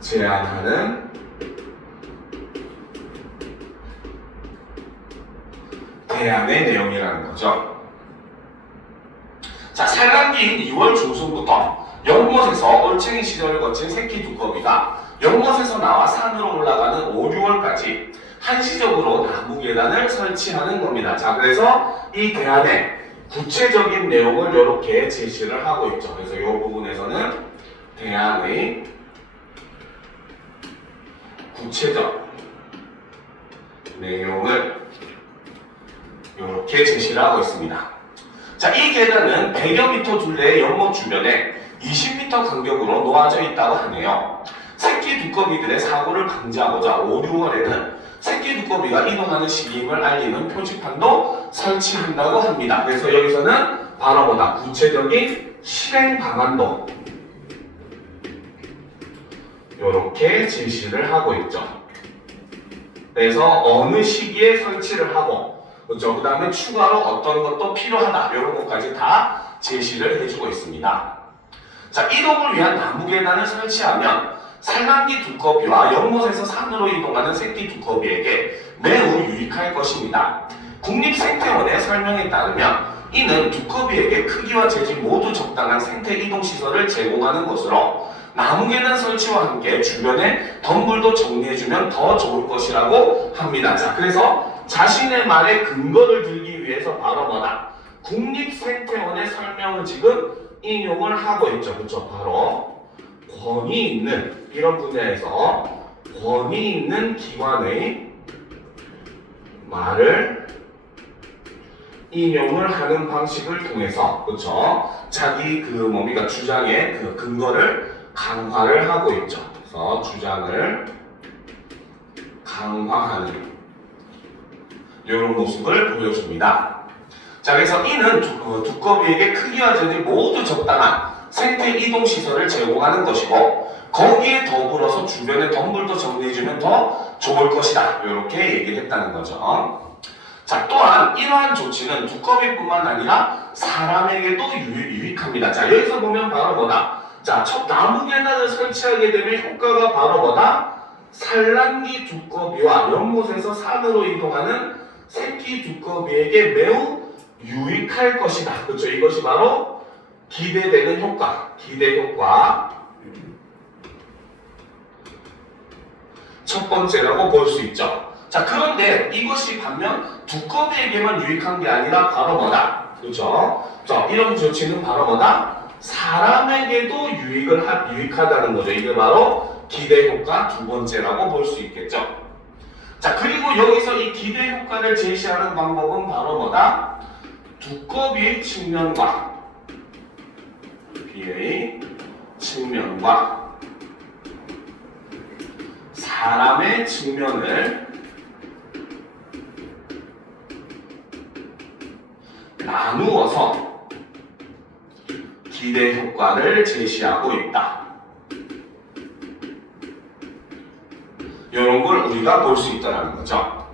제안하는 대안의 내용이라는 거죠. 자, 산란기인 2월 중순부터 연못에서 올챙이 시절을 거친 새끼 두꺼비가 연못에서 나와 산으로 올라가는 5, 6월까지 한시적으로 나무 계단을 설치하는 겁니다. 자, 그래서 이 대안의 구체적인 내용을 이렇게 제시를 하고 있죠. 그래서 이 부분에서는 대안의 구체적 내용을 이렇게 제시를 하고 있습니다. 자, 이 계단은 100여 미터 둘레의 연못 주변에 20m 간격으로 놓아져 있다고 하네요. 새끼 두꺼비들의 사고를 방지하고자 5, 6월에는 새끼 두꺼비가 이동하는 시기임을 알리는 표지판도 설치한다고 합니다. 그래서 여기서는 바로 보다 구체적인 실행 방안도 이렇게 제시를 하고 있죠. 그래서 어느 시기에 설치를 하고, 그렇죠? 그 다음에 추가로 어떤 것도 필요하다 이런 것까지 다 제시를 해주고 있습니다. 자, 이동을 위한 나무 계단을 설치하면 산란기 두꺼비와 연못에서 산으로 이동하는 새끼 두꺼비에게 매우 유익할 것입니다. 국립생태원의 설명에 따르면 이는 두꺼비에게 크기와 재질 모두 적당한 생태 이동 시설을 제공하는 것으로 나무 계단 설치와 함께 주변에 덤불도 정리해주면 더 좋을 것이라고 합니다. 자, 그래서 자신의 말에 근거를 들기 위해서 바로 뭐다? 국립생태원의 설명을 지금 인용을 하고 있죠. 그렇죠? 바로 권위 있는 이런 분야에서 권위 있는 기관의 말을 인용을 하는 방식을 통해서 그렇죠? 자기 뭡니까 주장의 그 근거를 강화를 하고 있죠. 그래서 주장을 강화하는 이런 모습을 보여줍니다. 자, 그래서 이는 두꺼비에게 크기와 재질 모두 적당한 생태 이동 시설을 제공하는 것이고 거기에 더불어서 주변에 덤불도 정리해주면 더 좋을 것이다. 이렇게 얘기를 했다는 거죠. 자, 또한 이러한 조치는 두꺼비뿐만 아니라 사람에게도 유익합니다. 자, 여기서 보면 바로 뭐다? 자, 첫 나무 계단을 설치하게 되면 효과가 바로 뭐다? 산란기 두꺼비와 연못에서 산으로 이동하는 새끼 두꺼비에게 매우 유익할 것이다. 그렇죠? 이것이 바로 기대되는 효과, 기대 효과 첫 번째라고 볼 수 있죠. 자, 그런데 이것이 반면 두꺼비에게만 유익한 게 아니라 바로 뭐다? 그렇죠? 자, 이런 조치는 바로 뭐다? 사람에게도 유익하다는 거죠. 이게 바로 기대 효과 두 번째라고 볼 수 있겠죠. 자, 그리고 여기서 이 기대 효과를 제시하는 방법은 바로 뭐다? 두꺼비의 측면과 비의 측면과 사람의 측면을 나누어서 기대 효과를 제시하고 있다. 이런 걸 우리가 볼 수 있다는 거죠.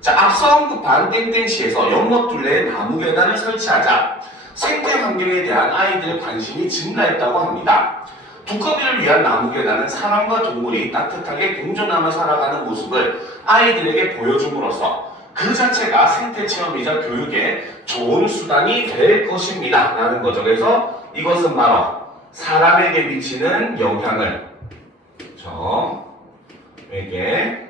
자, 앞서 언급한 땡땡시에서 연못 둘레에 나무 계단을 설치하자 생태 환경에 대한 아이들의 관심이 증가했다고 합니다. 두꺼비를 위한 나무 계단은 사람과 동물이 따뜻하게 공존하며 살아가는 모습을 아이들에게 보여줌으로써 그 자체가 생태 체험이자 교육의 좋은 수단이 될 것입니다. 라는 거죠. 그래서 이것은 바로 사람에게 미치는 영향을 저에게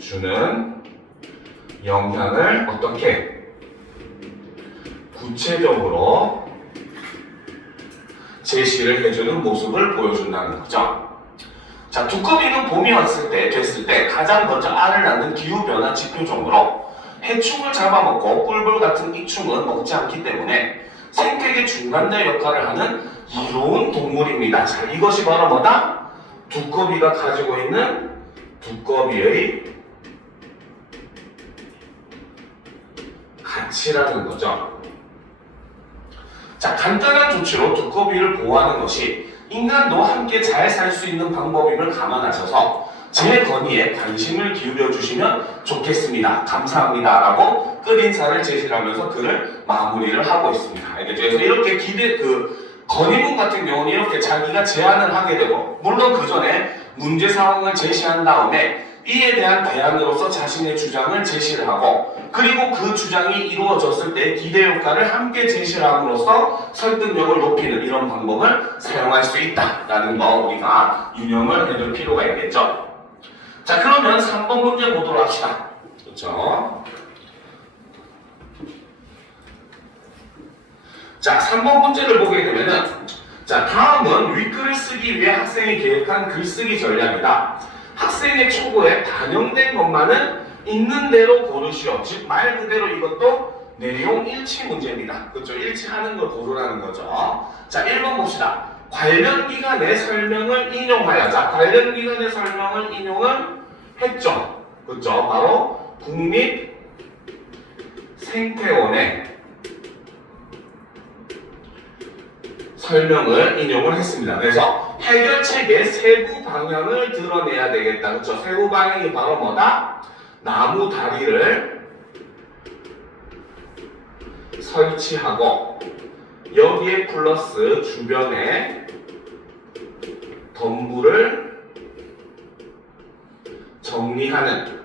주는 영향을 어떻게 구체적으로 제시를 해주는 모습을 보여준다는 거죠. 자, 두꺼비는 봄이 됐을 때 가장 먼저 알을 낳는 기후변화 지표종으로 해충을 잡아먹고 꿀벌 같은 이충은 먹지 않기 때문에 생태계 중간자 역할을 하는 이로운 동물입니다. 자, 이것이 바로 뭐다? 두꺼비가 가지고 있는 두꺼비의 가치라는 거죠. 자, 간단한 조치로 두꺼비를 보호하는 것이 인간도 함께 잘 살 수 있는 방법임을 감안하셔서 제 건의에 관심을 기울여 주시면 좋겠습니다. 감사합니다. 라고 끝인사를 제시하면서 글을 마무리를 하고 있습니다. 알겠죠? 그래서 이렇게 건의문 같은 경우는 이렇게 자기가 제안을 하게 되고, 물론 그 전에 문제 상황을 제시한 다음에 이에 대한 대안으로서 자신의 주장을 제시를 하고, 그리고 그 주장이 이루어졌을 때 기대 효과를 함께 제시를 함으로써 설득력을 높이는 이런 방법을 사용할 수 있다라는 거 우리가 유념을 해둘 필요가 있겠죠. 자, 그러면 3번 문제 보도록 합시다. 그렇죠? 자, 3번 문제를 보게 되면은, 자, 다음은 윗글을 쓰기 위해 학생이 계획한 글쓰기 전략이다. 학생의 초고에 반영된 것만은 있는 대로 고르시오. 즉, 말 그대로 이것도 내용 일치 문제입니다. 그렇죠? 일치하는 걸 고르라는 거죠. 자, 1번 봅시다. 관련 기관의 설명을 인용하여. 자, 관련 기관의 설명을 인용을 했죠. 그렇죠? 바로 국립생태원의 설명을 인용을 했습니다. 그래서 해결책의 세부 방향을 드러내야 되겠다. 그렇죠? 세부 방향이 바로 뭐다? 나무 다리를 설치하고 여기에 플러스 주변에 덤불을 정리하는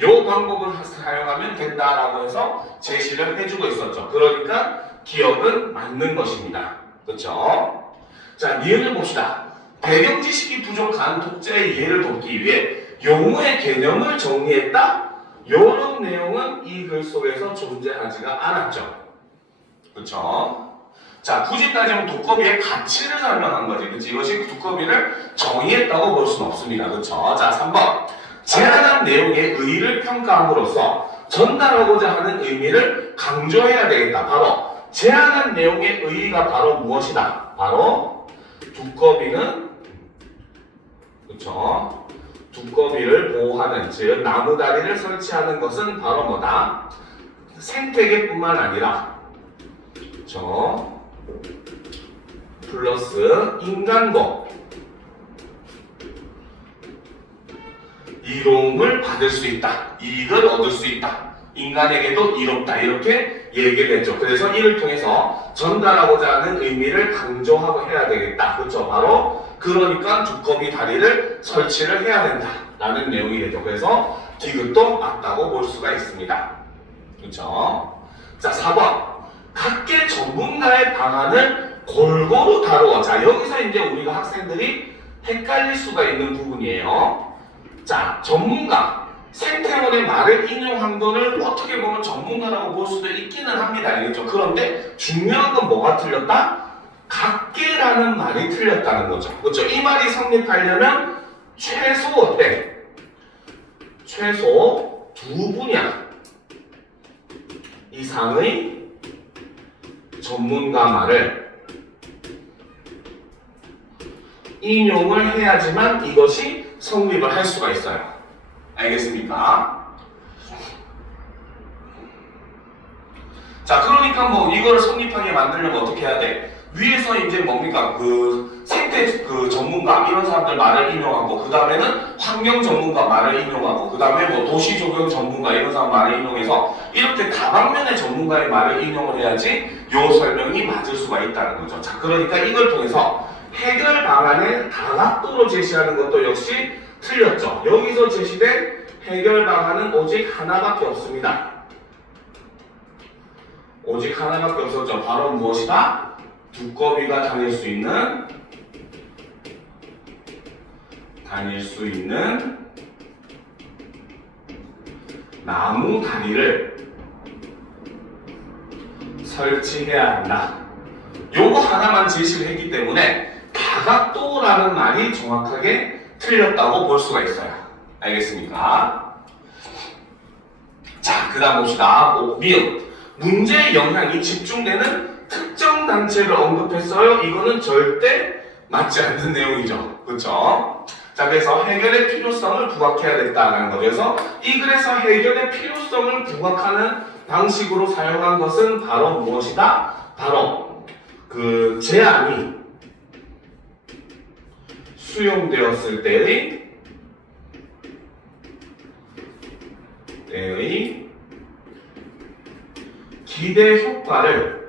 요 방법을 사용하면 된다라고 해서 제시를 해주고 있었죠. 그러니까 기억은 맞는 것입니다. 그렇죠? 자, 니은을 봅시다. 배경 지식이 부족한 독자의 이해를 돕기 위해 용어의 개념을 정리했다? 이런 내용은 이 글 속에서 존재하지가 않았죠. 그렇죠? 자, 굳이 따지면 두꺼비의 가치를 설명한 거지. 그치? 이것이 두꺼비를 정의했다고 볼 수는 없습니다. 그렇죠? 자, 3번. 제안한 내용의 의의를 평가함으로써 전달하고자 하는 의미를 강조해야 되겠다. 바로 제안한 내용의 의의가 바로 무엇이다? 바로 두꺼비는 그렇죠? 두꺼비를 보호하는, 즉 나무다리를 설치하는 것은 바로 뭐다? 생태계뿐만 아니라 그렇죠? 플러스 인간도 이로움을 받을 수 있다. 이익을 얻을 수 있다. 인간에게도 이롭다. 이렇게 얘기를 했죠. 그래서 이를 통해서 전달하고자 하는 의미를 강조하고 해야 되겠다. 그렇죠? 바로 그러니까 두꺼비 다리를 설치를 해야 된다. 라는 내용이 되죠. 그래서 디귿도 맞다고 볼 수가 있습니다. 그렇죠? 자, 4번. 각계 전문가의 방안을 골고루 다루어. 자, 여기서 이제 우리가 학생들이 헷갈릴 수가 있는 부분이에요. 자, 전문가. 생태원의 말을 인용한 거를 어떻게 보면 전문가라고 볼 수도 있기는 합니다. 알겠죠? 그런데 중요한 건 뭐가 틀렸다? 각계라는 말이 틀렸다는 거죠. 그렇죠? 이 말이 성립하려면 최소 어때? 최소 2분야 이상의 전문가 말을 인용을 해야지만 이것이 성립을 할 수가 있어요. 알겠습니까? 자, 그러니까 뭐 이거를 성립하게 만들려면 어떻게 해야 돼? 위에서 이제 뭡니까? 그 생태 그 전문가 이런 사람들 말을 인용하고 그 다음에는 환경 전문가 말을 인용하고 그 다음에 뭐 도시 조경 전문가 이런 사람 말을 인용해서 이렇게 다방면의 전문가의 말을 인용을 해야지 요 설명이 맞을 수가 있다는 거죠. 자, 그러니까 이걸 통해서 해결 방안을 다각도로 제시하는 것도 역시 틀렸죠. 여기서 제시된 해결 방안은 오직 하나밖에 없습니다. 오직 하나밖에 없었죠. 바로 무엇이다? 두꺼비가 다닐 수 있는 나무 다리를 설치해야 한다. 요거 하나만 제시를 했기 때문에 다각도라는 말이 정확하게 틀렸다고 볼 수가 있어요. 알겠습니까? 자, 그 다음 봅시다. 미음. 문제의 영향이 집중되는 특정 단체를 언급했어요. 이거는 절대 맞지 않는 내용이죠. 그렇죠? 자, 그래서 해결의 필요성을 부각해야 됐다는 거죠. 그래서 이 글에서 해결의 필요성을 부각하는 방식으로 사용한 것은 바로 무엇이다? 바로 그 제안이 수용되었을 때의 기대 효과를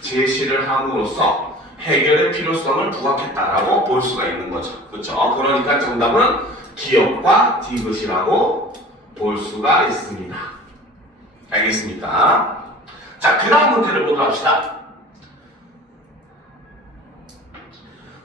제시를 함으로써 해결의 필요성을 부각했다라고 볼 수가 있는 거죠. 그렇죠? 그러니까 정답은 기억과 디귿이라고 볼 수가 있습니다. 알겠습니까? 자, 그 다음 문제를 보도록 합시다.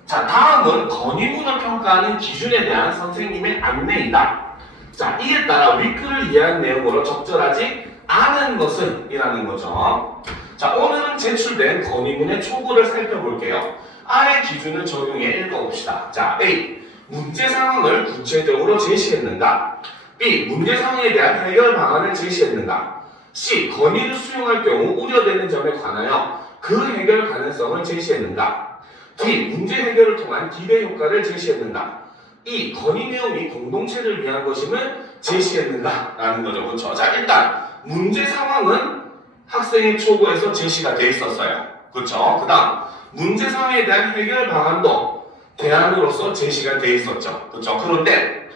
자, 다음은 건의문을 평가하는 기준에 대한 선생님의 안내이다. 자, 이에 따라 윗글을 이해한 내용으로 적절하지 않은 것은 이라는 거죠. 자, 오늘은 제출된 건의문의 초고를 살펴볼게요. 아래 기준을 적용해 읽어봅시다. 자, A. 문제 상황을 구체적으로 제시했는가? B. 문제 상황에 대한 해결 방안을 제시했는가? C. 건의를 수용할 경우 우려되는 점에 관하여 그 해결 가능성을 제시했는가? D. 문제 해결을 통한 기대 효과를 제시했는가? E. 건의 내용이 공동체를 위한 것임을 제시했는가? 라는 거죠. 그렇죠? 자, 일단 문제 상황은 학생의 초고에서 제시가 돼 있었어요. 그렇죠? 그 다음 문제 상황에 대한 해결 방안도 대안으로서 제시가 돼 있었죠. 그렇죠? 그런데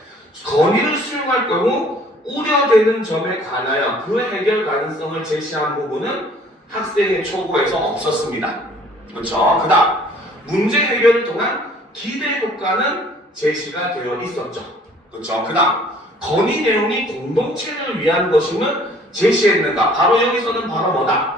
건의를 수용할 경우 우려되는 점에 관하여 그 해결 가능성을 제시한 부분은 학생의 초고에서 없었습니다. 그렇죠? 그 다음 문제 해결을 통한 기대 효과는 제시가 되어 있었죠. 그렇죠? 그 다음 건의 내용이 공동체를 위한 것임을 제시했는가? 바로 여기서는 바로 뭐다?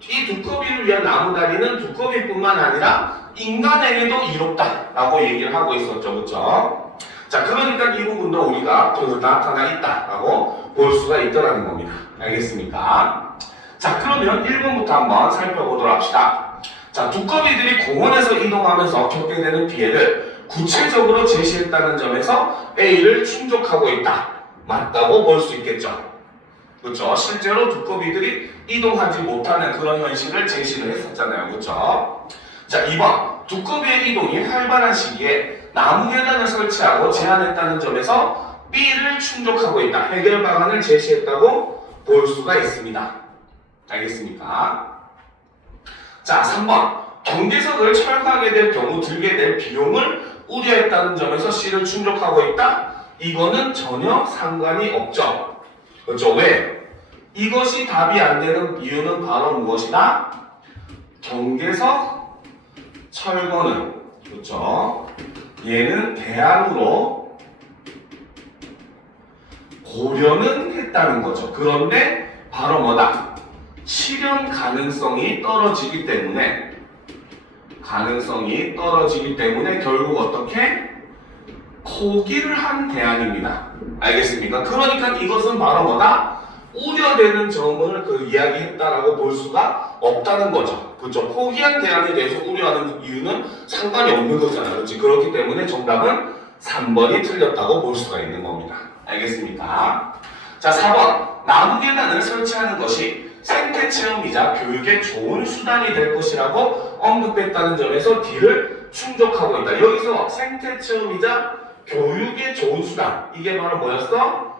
이 두꺼비를 위한 나무다리는 두꺼비뿐만 아니라 인간에게도 이롭다 라고 얘기를 하고 있었죠. 그렇죠? 자, 그러니까 이 부분도 우리가 나타나 있다라고 볼 수가 있더라는 겁니다. 알겠습니까? 자, 그러면 1번부터 한번 살펴보도록 합시다. 자, 두꺼비들이 공원에서 이동하면서 겪게 되는 피해를 구체적으로 제시했다는 점에서 A를 충족하고 있다. 맞다고 볼 수 있겠죠. 그렇죠? 실제로 두꺼비들이 이동하지 못하는 그런 현실을 제시를 했었잖아요. 그렇죠? 자, 2번. 두꺼비의 이동이 활발한 시기에 나무 계단을 설치하고 제한했다는 점에서 B를 충족하고 있다. 해결 방안을 제시했다고 볼 수가 있습니다. 알겠습니까? 자, 3번. 경계석을 철거하게 될 경우 들게 될 비용을 우려했다는 점에서 C를 충족하고 있다. 이거는 전혀 상관이 없죠. 그렇죠? 왜? 이것이 답이 안 되는 이유는 바로 무엇이다? 경계석 철거는, 그렇죠? 얘는 대안으로 고려는 했다는 거죠. 그런데 바로 뭐다? 실현 가능성이 떨어지기 때문에 결국 어떻게? 포기를 한 대안입니다. 알겠습니까? 그러니까 이것은 바로 뭐다? 우려되는 점을 이야기했다라고 볼 수가 없다는 거죠. 그렇죠? 포기한 대안에 대해서 우려하는 이유는 상관이 없는 거잖아요. 그렇지? 그렇기 때문에 정답은 3번이 틀렸다고 볼 수가 있는 겁니다. 알겠습니까? 자, 4번. 나무 계단을 설치하는 것이 생태 체험이자 교육에 좋은 수단이 될 것이라고 언급했다는 점에서 D를 충족하고 있다. 여기서 생태 체험이자 교육에 좋은 수단. 이게 바로 뭐였어?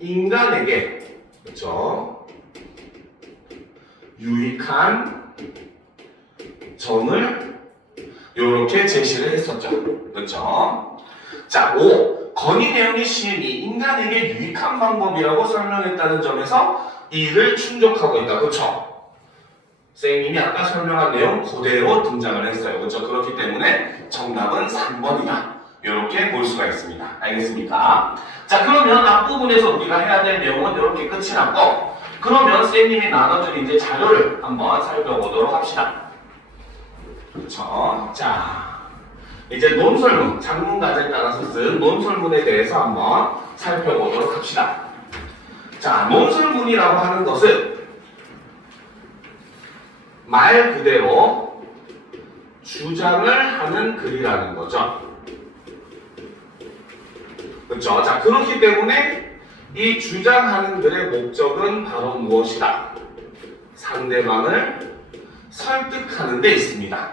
인간에게, 그렇죠? 유익한 점을 이렇게 제시를 했었죠. 그렇죠? 자, 5. 건의 내용의 시행이 인간에게 유익한 방법이라고 설명했다는 점에서 이를 충족하고 있다. 그렇죠? 선생님이 아까 설명한 내용 그대로 등장을 했어요. 그렇죠? 그렇기 때문에 정답은 3번이다. 이렇게 볼 수가 있습니다. 알겠습니까? 자, 그러면 앞부분에서 우리가 해야 될 내용은 이렇게 끝이 났고, 그러면 선생님이 나눠준 이제 자료를 한번 살펴보도록 합시다. 그렇죠? 자, 이제 논설문, 작문과제에 따라서 쓴 논설문에 대해서 한번 살펴보도록 합시다. 자, 논설문이라고 하는 것은 말 그대로 주장을 하는 글이라는 거죠. 그렇죠? 자, 그렇기 때문에 이 주장하는 글의 목적은 바로 무엇이다? 상대방을 설득하는 데 있습니다.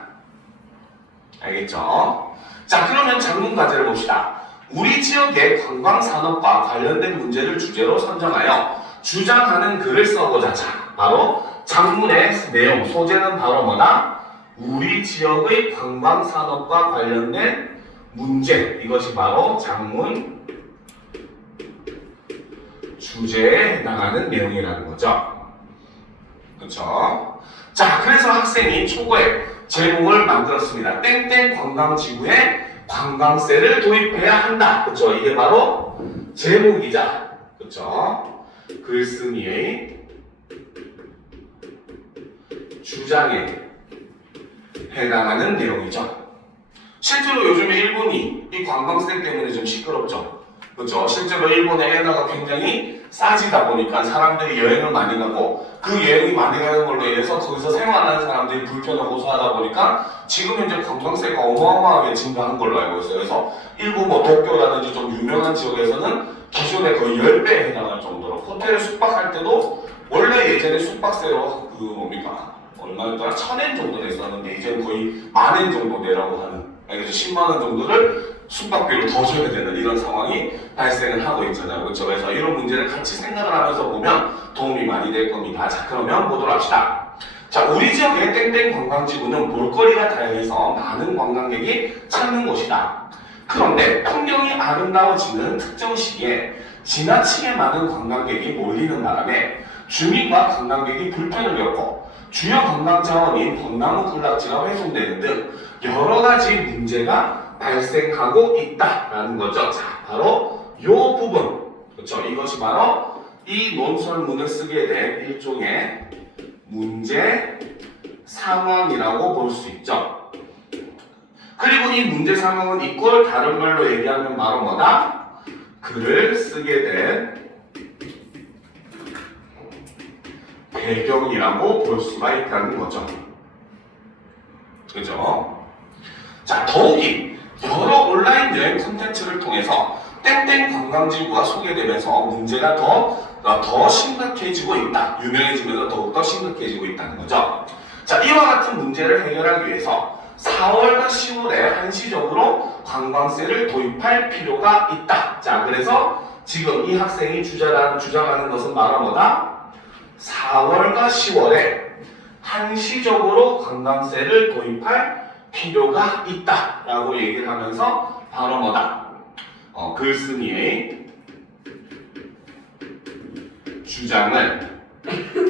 알겠죠? 자, 그러면 작문과제를 봅시다. 우리 지역의 관광산업과 관련된 문제를 주제로 선정하여 주장하는 글을 써보자. 자, 바로 작문의 내용, 소재는 바로 뭐다? 우리 지역의 관광산업과 관련된 문제. 이것이 바로 작문 주제에 해당하는 내용이라는 거죠. 그렇죠? 자, 그래서 학생이 초고에 제목을 만들었습니다. 땡땡 관광지구에 관광세를 도입해야 한다. 그렇죠? 이게 바로 제목이자, 그렇죠? 글쓴이의 주장에 해당하는 내용이죠. 실제로 요즘에 일본이 이 관광세 때문에 좀 시끄럽죠. 그렇죠? 실제로 일본의 엔화가 굉장히 싸지다 보니까 사람들이 여행을 많이 가고 그 여행이 많이 가는 걸로 인해서 거기서 생활하는 사람들이 불편을 호소하다 보니까 지금 현재 관광세가 어마어마하게 증가한 걸로 알고 있어요. 그래서 일본 뭐 도쿄라든지 좀 유명한 지역에서는 기존에 거의 10배에 해당할 정도로 호텔에 숙박할 때도 원래 예전에 숙박세로 얼마였더라? 1,000엔 정도 냈었는데 이제는 거의 10,000엔 정도 내라고 하는, 그래서 10만원 정도를 숙박비로 더 줘야 되는 이런 상황이 발생을 하고 있잖아요. 그렇죠? 그래서 이런 문제를 같이 생각을 하면서 보면 도움이 많이 될 겁니다. 자, 그러면 보도록 합시다. 자, 우리 지역의 땡땡 관광지구는 볼거리가 다양해서 많은 관광객이 찾는 곳이다. 그런데 풍경이 아름다워지는 특정 시기에 지나치게 많은 관광객이 몰리는 바람에 주민과 관광객이 불편을 겪고 주요 관광 자원인 벚나무 군락지가 훼손되는 등 여러 가지 문제가 발생하고 있다라는 거죠. 자, 바로 이 부분, 그렇죠? 이것이 바로 이 논설문을 쓰게 된 일종의 문제 상황이라고 볼 수 있죠. 그리고 이 문제 상황은 이꼴 다른 말로 얘기하면 바로 뭐다? 글을 쓰게 된 배경이라고 볼 수가 있다는 거죠. 그죠? 자, 더욱이 여러 온라인 여행 콘텐츠를 통해서 땡땡 관광지구가 소개되면서 문제가 더 심각해지고 있다. 유명해지면서 더욱더 심각해지고 있다는 거죠. 자, 이와 같은 문제를 해결하기 위해서 4월과 10월에 한시적으로 관광세를 도입할 필요가 있다. 자, 그래서 지금 이 학생이 주장하는 것은 바로 뭐다? 4월과 10월에 한시적으로 관광세를 도입할 필요가 있다 라고 얘기를 하면서 바로 뭐다? 글쓴이의 주장을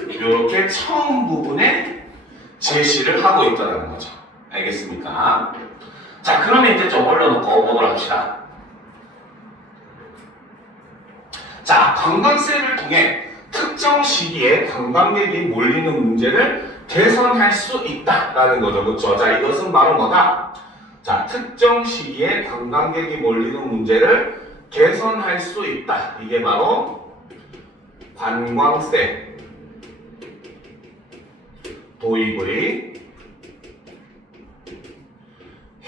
이렇게 처음 부분에 제시를 하고 있다는 거죠. 알겠습니까? 자, 그러면 이제 좀 올려놓고 보도록 합시다. 자, 관광세를 통해 특정 시기에 관광객이 몰리는 문제를 개선할 수 있다라는 거죠. 그렇죠? 자, 이것은 바로 뭐다? 자, 특정 시기에 관광객이 몰리는 문제를 개선할 수 있다. 이게 바로 관광세 도입의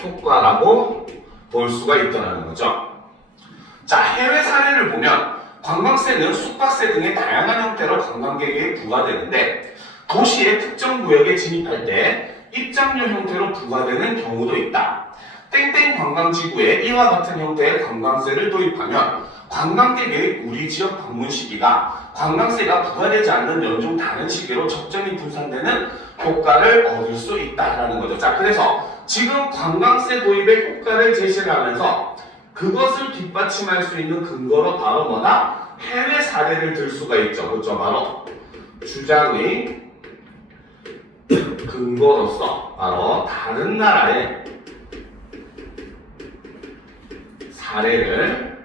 효과라고 볼 수가 있다는 거죠. 자, 해외 사례를 보면 관광세는 숙박세 등의 다양한 형태로 관광객에게 부과되는데 도시의 특정 구역에 진입할 때 입장료 형태로 부과되는 경우도 있다. 땡땡 관광지구에 이와 같은 형태의 관광세를 도입하면 관광객의 우리 지역 방문 시기가 관광세가 부과되지 않는 연중 다른 시기로 적정히 분산되는 효과를 얻을 수 있다라는 거죠. 자, 그래서 지금 관광세 도입의 효과를 제시를 하면서 그것을 뒷받침할 수 있는 근거로 바로 뭐다? 해외 사례를 들 수가 있죠. 그렇죠? 바로 주장의 근거로서 바로 다른 나라의 사례를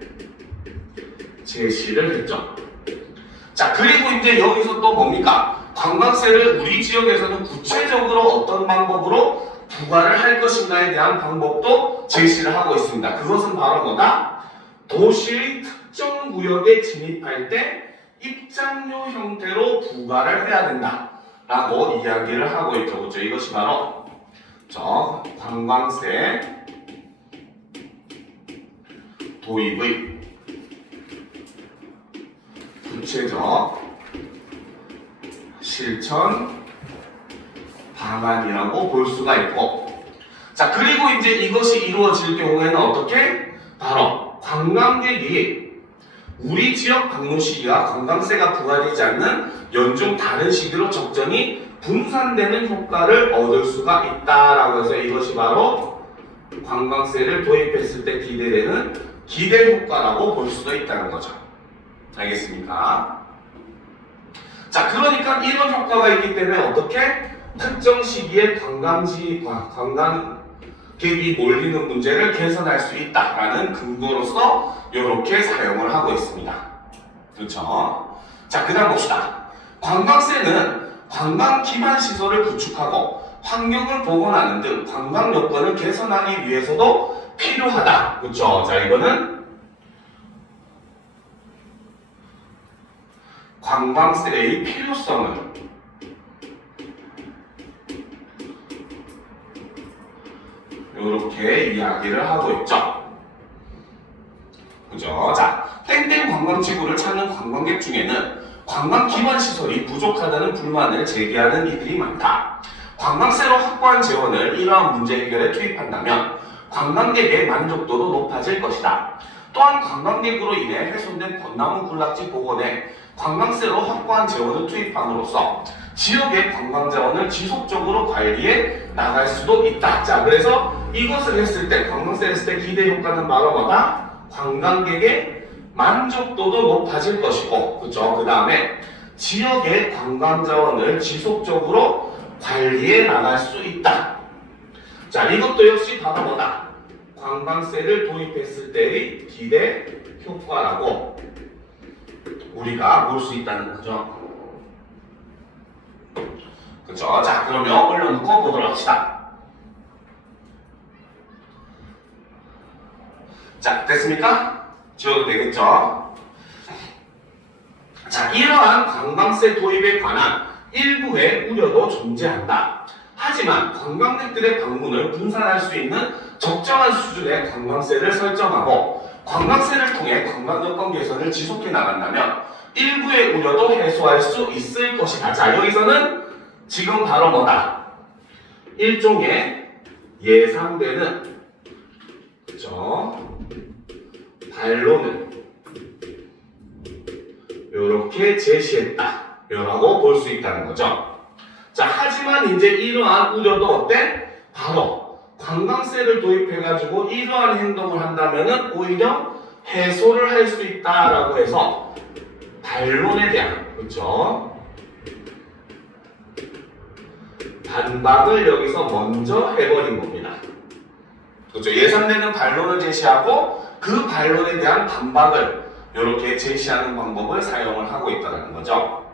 제시를 했죠. 자, 그리고 이제 여기서 또 뭡니까? 관광세를 우리 지역에서는 구체적으로 어떤 방법으로 부과를 할 것인가에 대한 방법도 제시를 하고 있습니다. 그것은 바로 뭐다? 도시의 특정 구역에 진입할 때 입장료 형태로 부과를 해야 된다 라고 이야기를 하고 있죠. 그렇죠? 이것이 바로 관광세 도입의 구체적 실천 방안이라고 볼 수가 있고, 자, 그리고 이제 이것이 이루어질 경우에는 어떻게? 바로 관광객이 우리 지역 방문 시기가 관광세가 부과되지 않는 연중 다른 시기로 적정히 분산되는 효과를 얻을 수가 있다라고 해서 이것이 바로 관광세를 도입했을 때 기대되는 기대 효과라고 볼 수도 있다는 거죠. 알겠습니까? 자, 그러니까 이런 효과가 있기 때문에 어떻게? 특정 시기에 관광객이 몰리는 문제를 개선할 수 있다라는 근거로서 이렇게 사용을 하고 있습니다. 그렇죠? 자, 그 다음 봅시다. 관광세는 관광 기반 시설을 구축하고 환경을 복원하는 등 관광 여건을 개선하기 위해서도 필요하다. 그렇죠? 자, 이거는 관광세의 필요성을 이렇게 이야기를 하고 있죠. 그죠? 자, 땡땡 관광지구를 찾는 관광객 중에는 관광 기반 시설이 부족하다는 불만을 제기하는 이들이 많다. 관광세로 확보한 재원을 이러한 문제 해결에 투입한다면 관광객의 만족도도 높아질 것이다. 또한 관광객으로 인해 훼손된 벚나무 군락지 복원에 관광세로 확보한 재원을 투입함으로써 지역의 관광자원을 지속적으로 관리해 나갈 수도 있다. 자, 그래서 이것을 했을 때, 관광세 했을 때 기대 효과는 바로 뭐다? 관광객의 만족도도 높아질 것이고, 그쵸? 그 다음에 지역의 관광자원을 지속적으로 관리해 나갈 수 있다. 자, 이것도 역시 바로 뭐다? 관광세를 도입했을 때의 기대 효과라고 우리가 볼 수 있다는 거죠. 그쵸? 자, 그러면 올려놓고 보도록 합시다. 자, 됐습니까? 지워도 되겠죠? 자, 이러한 관광세 도입에 관한 일부의 우려도 존재한다. 하지만 관광객들의 방문을 분산할 수 있는 적정한 수준의 관광세를 설정하고 관광세를 통해 관광 여건 개선을 지속해 나간다면 일부의 우려도 해소할 수 있을 것이다. 자, 여기서는 지금 바로 뭐다? 일종의 예상되는, 그죠? 반론을 이렇게 제시했다 라고 볼 수 있다는 거죠. 자, 하지만 이제 이러한 우려도 어때? 바로 관광세를 도입해가지고 이러한 행동을 한다면은 오히려 해소를 할 수 있다라고 해서 반론에 대한, 그렇죠? 반박을 여기서 먼저 해버린 겁니다. 그렇죠? 예상되는 반론을 제시하고 그 반론에 대한 반박을 이렇게 제시하는 방법을 사용을 하고 있다는 거죠.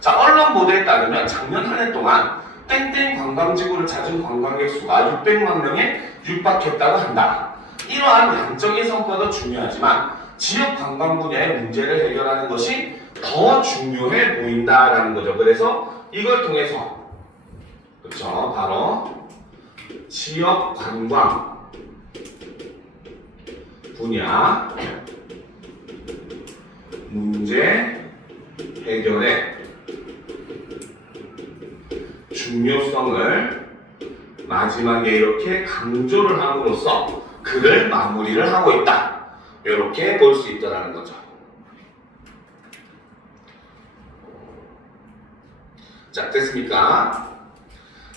자, 언론 보도에 따르면 작년 한 해 동안 땡땡 관광지구를 찾은 관광객 수가 600만 명에 육박했다고 한다. 이러한 양적인 성과도 중요하지만 지역 관광 분야의 문제를 해결하는 것이 더 중요해 보인다라는 거죠. 그래서 이걸 통해서, 그렇죠, 바로 지역 관광 분야 문제 해결의 중요성을 마지막에 이렇게 강조를 함으로써 글을 마무리를 하고 있다. 이렇게 볼 수 있다는 거죠. 자, 됐습니까?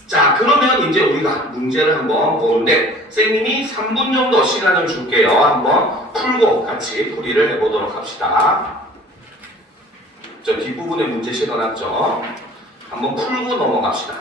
자, 그러면 이제 우리가 문제를 한번 보는데 쌤님이 3분 정도 시간을 줄게요. 한번 풀고 같이 풀이를 해보도록 합시다. 저 뒷부분에 문제 실어놨죠? 한번 풀고 넘어갑시다.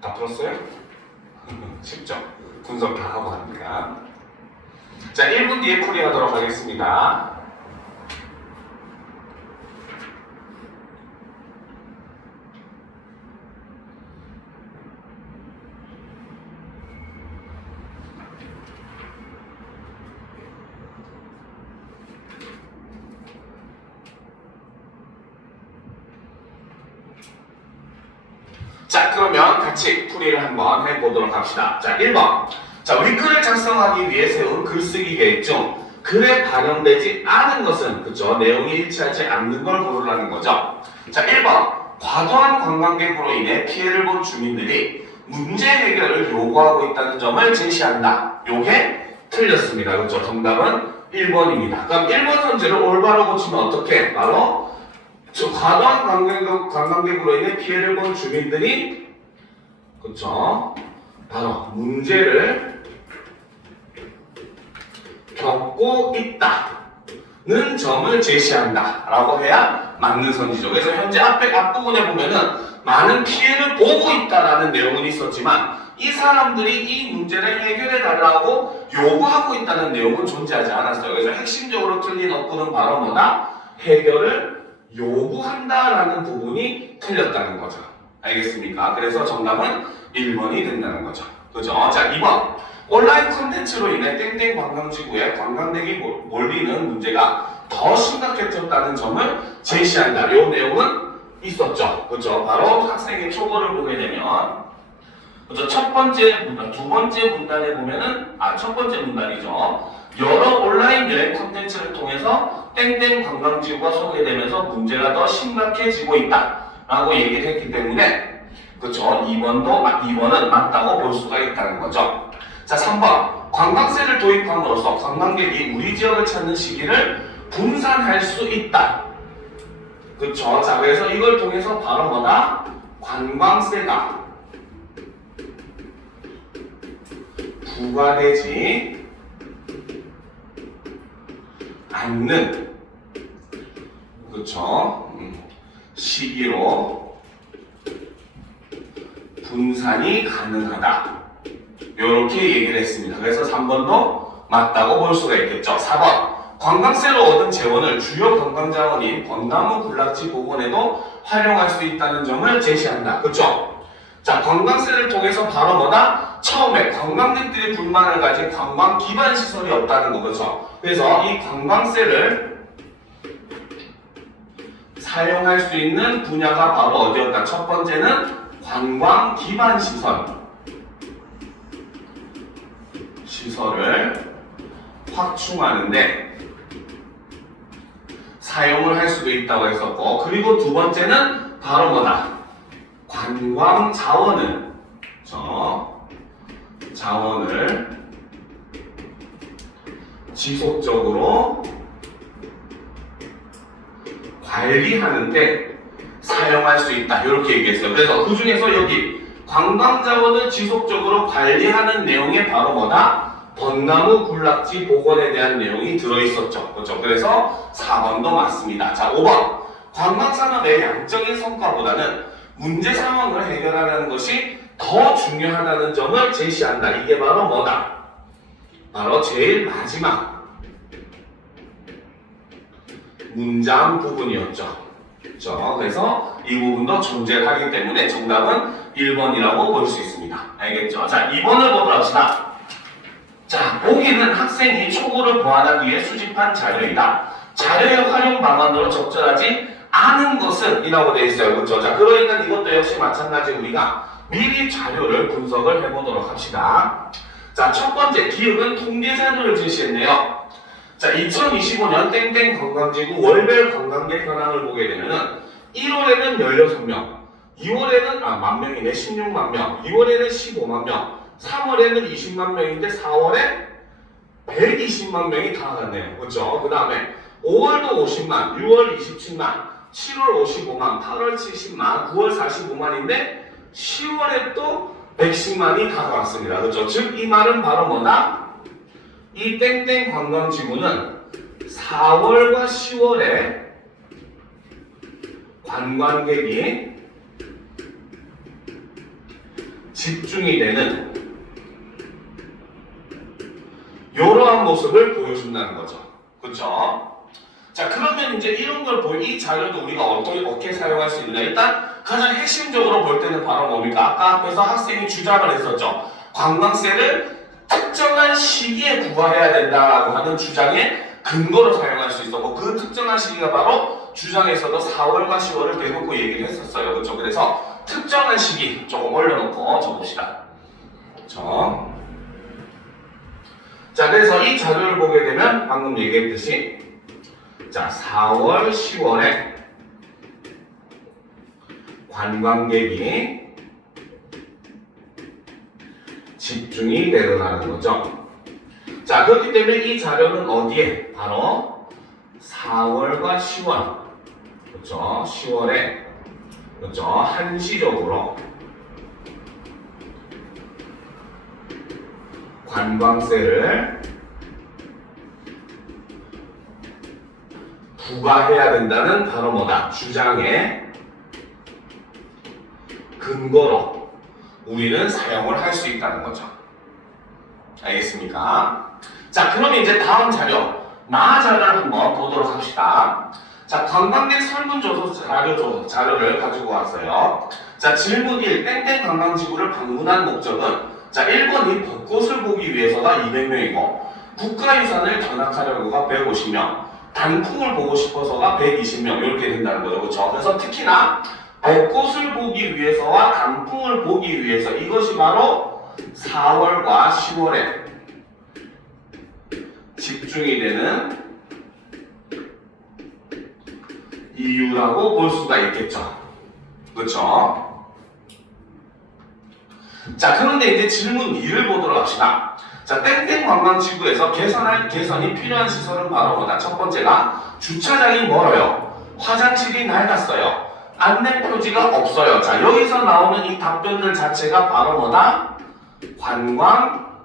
다 풀었어요? 쉽죠? 분석 다 하고 합니다. 자, 1분 뒤에 풀이하도록 하겠습니다. 자, 그러면 같이 풀이를 한번 해보도록 합시다. 자, 1번. 자, 우리 글을 작성하기 위해 세운 글쓰기 계획 중 글에 반영되지 않은 것은, 그쵸? 내용이 일치하지 않는 걸 고르라는 거죠. 자, 1번. 과도한 관광객으로 인해 피해를 본 주민들이 문제 해결을 요구하고 있다는 점을 제시한다. 요게 틀렸습니다. 그렇죠? 정답은 1번입니다. 그럼 1번 선지를 올바로 고치면 어떻게? 바로 과도한 관광객으로 인해 피해를 본 주민들이 그쵸? 바로 문제를 겪고 있다는 점을 제시한다 라고 해야 맞는 선지죠. 그래서 현재 앞부분에 보면은 많은 피해를 보고 있다라는 내용은 있었지만 이 사람들이 이 문제를 해결해 달라고 요구하고 있다는 내용은 존재하지 않았어요. 그래서 핵심적으로 틀린 어구는 바로 뭐다? 해결을 요구한다라는 부분이 틀렸다는 거죠. 알겠습니까? 그래서 정답은 1번이 된다는 거죠. 그죠? 자, 2번. 온라인 콘텐츠로 인해 땡땡 관광지구에 관광객이 몰리는 문제가 더 심각해졌다는 점을 제시한다. 이 내용은 있었죠. 그죠? 바로 학생의 초고를 보게 되면 그죠? 첫 번째 문단, 두 번째 문단에 보면은 첫 번째 문단이죠. 여러 온라인 여행 콘텐츠를 통해서 땡땡 관광지구가 소개되면서 문제가 더 심각해지고 있다 라고 얘기를 했기 때문에 그쵸? 2번은 맞다고 볼 수가 있다는 거죠. 자, 3번. 관광세를 도입함으로써 관광객이 우리 지역을 찾는 시기를 분산할 수 있다. 그쵸? 자, 그래서 이걸 통해서 바로 뭐다? 관광세가 부과되지 않는 그쵸? 시기로 분산이 가능하다. 이렇게 얘기를 했습니다. 그래서 3번도 맞다고 볼 수가 있겠죠. 4번. 관광세로 얻은 재원을 주요 관광자원인 벚나무 군락지 복원에도 활용할 수 있다는 점을 제시한다. 그쵸? 자, 관광세를 통해서 바로 뭐다? 처음에 관광객들이 불만을 가진 관광 기반 시설이 없다는 거. 그쵸? 그래서 이 관광세를 사용할 수 있는 분야가 바로 어디였다? 첫 번째는 관광 기반 시설을 확충하는데 사용을 할 수도 있다고 했었고, 그리고 두 번째는 바로 뭐다? 관광 자원을 지속적으로 관리하는데 사용할 수 있다. 이렇게 얘기했어요. 그래서 그 중에서 여기 관광자원을 지속적으로 관리하는 내용에 바로 뭐다? 벚나무 군락지 복원에 대한 내용이 들어있었죠. 그렇죠? 그래서 4번도 맞습니다. 자, 5번. 관광산업의 양적인 성과보다는 문제 상황을 해결하는 것이 더 중요하다는 점을 제시한다. 이게 바로 뭐다? 바로 제일 마지막 문장 부분이었죠. 그렇죠? 그래서 이 부분도 존재하기 때문에 정답은 1번이라고 볼 수 있습니다. 알겠죠? 자, 2번을 보도록 합시다. 자, 보기는 학생이 초고를 보완하기 위해 수집한 자료이다. 자료의 활용 방안으로 적절하지 않은 것은 이라고 되어 있어요. 그렇죠? 자, 그러니까 이것도 역시 마찬가지 우리가 미리 자료를 분석을 해보도록 합시다. 자, 첫 번째 기억은 통계 자료를 제시했네요. 자, 2025년 땡땡 관광지구 월별 관광객 현황을 보게 되면은 1월에는 16명, 2월에는 10,000명이네, 16만 명, 2월에는 15만 명, 3월에는 20만 명인데 4월에 120만 명이 다 갔네요. 그렇죠? 그 다음에 5월도 50만, 6월 27만, 7월 55만, 8월 70만, 9월 45만인데 10월에 또 110만이 다가왔습니다. 그렇죠? 즉 이 말은 바로 뭐다? 이 땡땡 관광지구는 4월과 10월에 관광객이 집중이 되는 이러한 모습을 보여준다는 거죠. 그렇죠? 자, 그러면 이제 이런 걸 이 자료도 우리가 어떻게 사용할 수 있느냐? 일단 가장 핵심적으로 볼 때는 바로 뭡니까? 아까 앞에서 학생이 주장을 했었죠. 관광세를 특정한 시기에 부과해야 된다라고 하는 주장의 근거로 사용할 수 있었고, 그 특정한 시기가 바로 주장에서도 4월과 10월을 대놓고 얘기를 했었어요. 그렇죠? 그래서 특정한 시기 조금 올려놓고 적읍시다. 그렇죠? 자, 그래서 이 자료를 보게 되면 방금 얘기했듯이 자, 4월, 10월에 관광객이 집중이 늘어나는 거죠. 자, 그렇기 때문에 이 자료는 어디에? 바로 4월과 10월. 그렇죠? 10월에 그렇죠? 한시적으로 관광세를 부과해야 된다는 바로 뭐다? 주장의 근거로 우리는 사용을 할 수 있다는 거죠. 알겠습니까? 자, 그러면 이제 다음 자료, 나 자료를 한번 보도록 합시다. 자, 관광객 설문조사 자료를 가지고 왔어요. 자, 질문 1, 땡땡 관광지구를 방문한 목적은 자, 1번 이 벚꽃을 보기 위해서가 200명이고 국가유산을 견학하려고가 150명, 단풍을 보고 싶어서가 120명 이렇게 된다는 거죠. 그렇죠? 그래서 특히나 벚꽃을 보기 위해서와 단풍을 보기 위해서 이것이 바로 4월과 10월에 집중이 되는 이유라고 볼 수가 있겠죠. 그렇죠? 자, 그런데 이제 질문 2를 보도록 합시다. 자, 땡땡 관광지구에서 개선이 필요한 시설은 바로 뭐다? 첫 번째가 주차장이 멀어요. 화장실이 낡았어요. 안내 표지가 없어요. 자, 여기서 나오는 이 답변들 자체가 바로 뭐다? 관광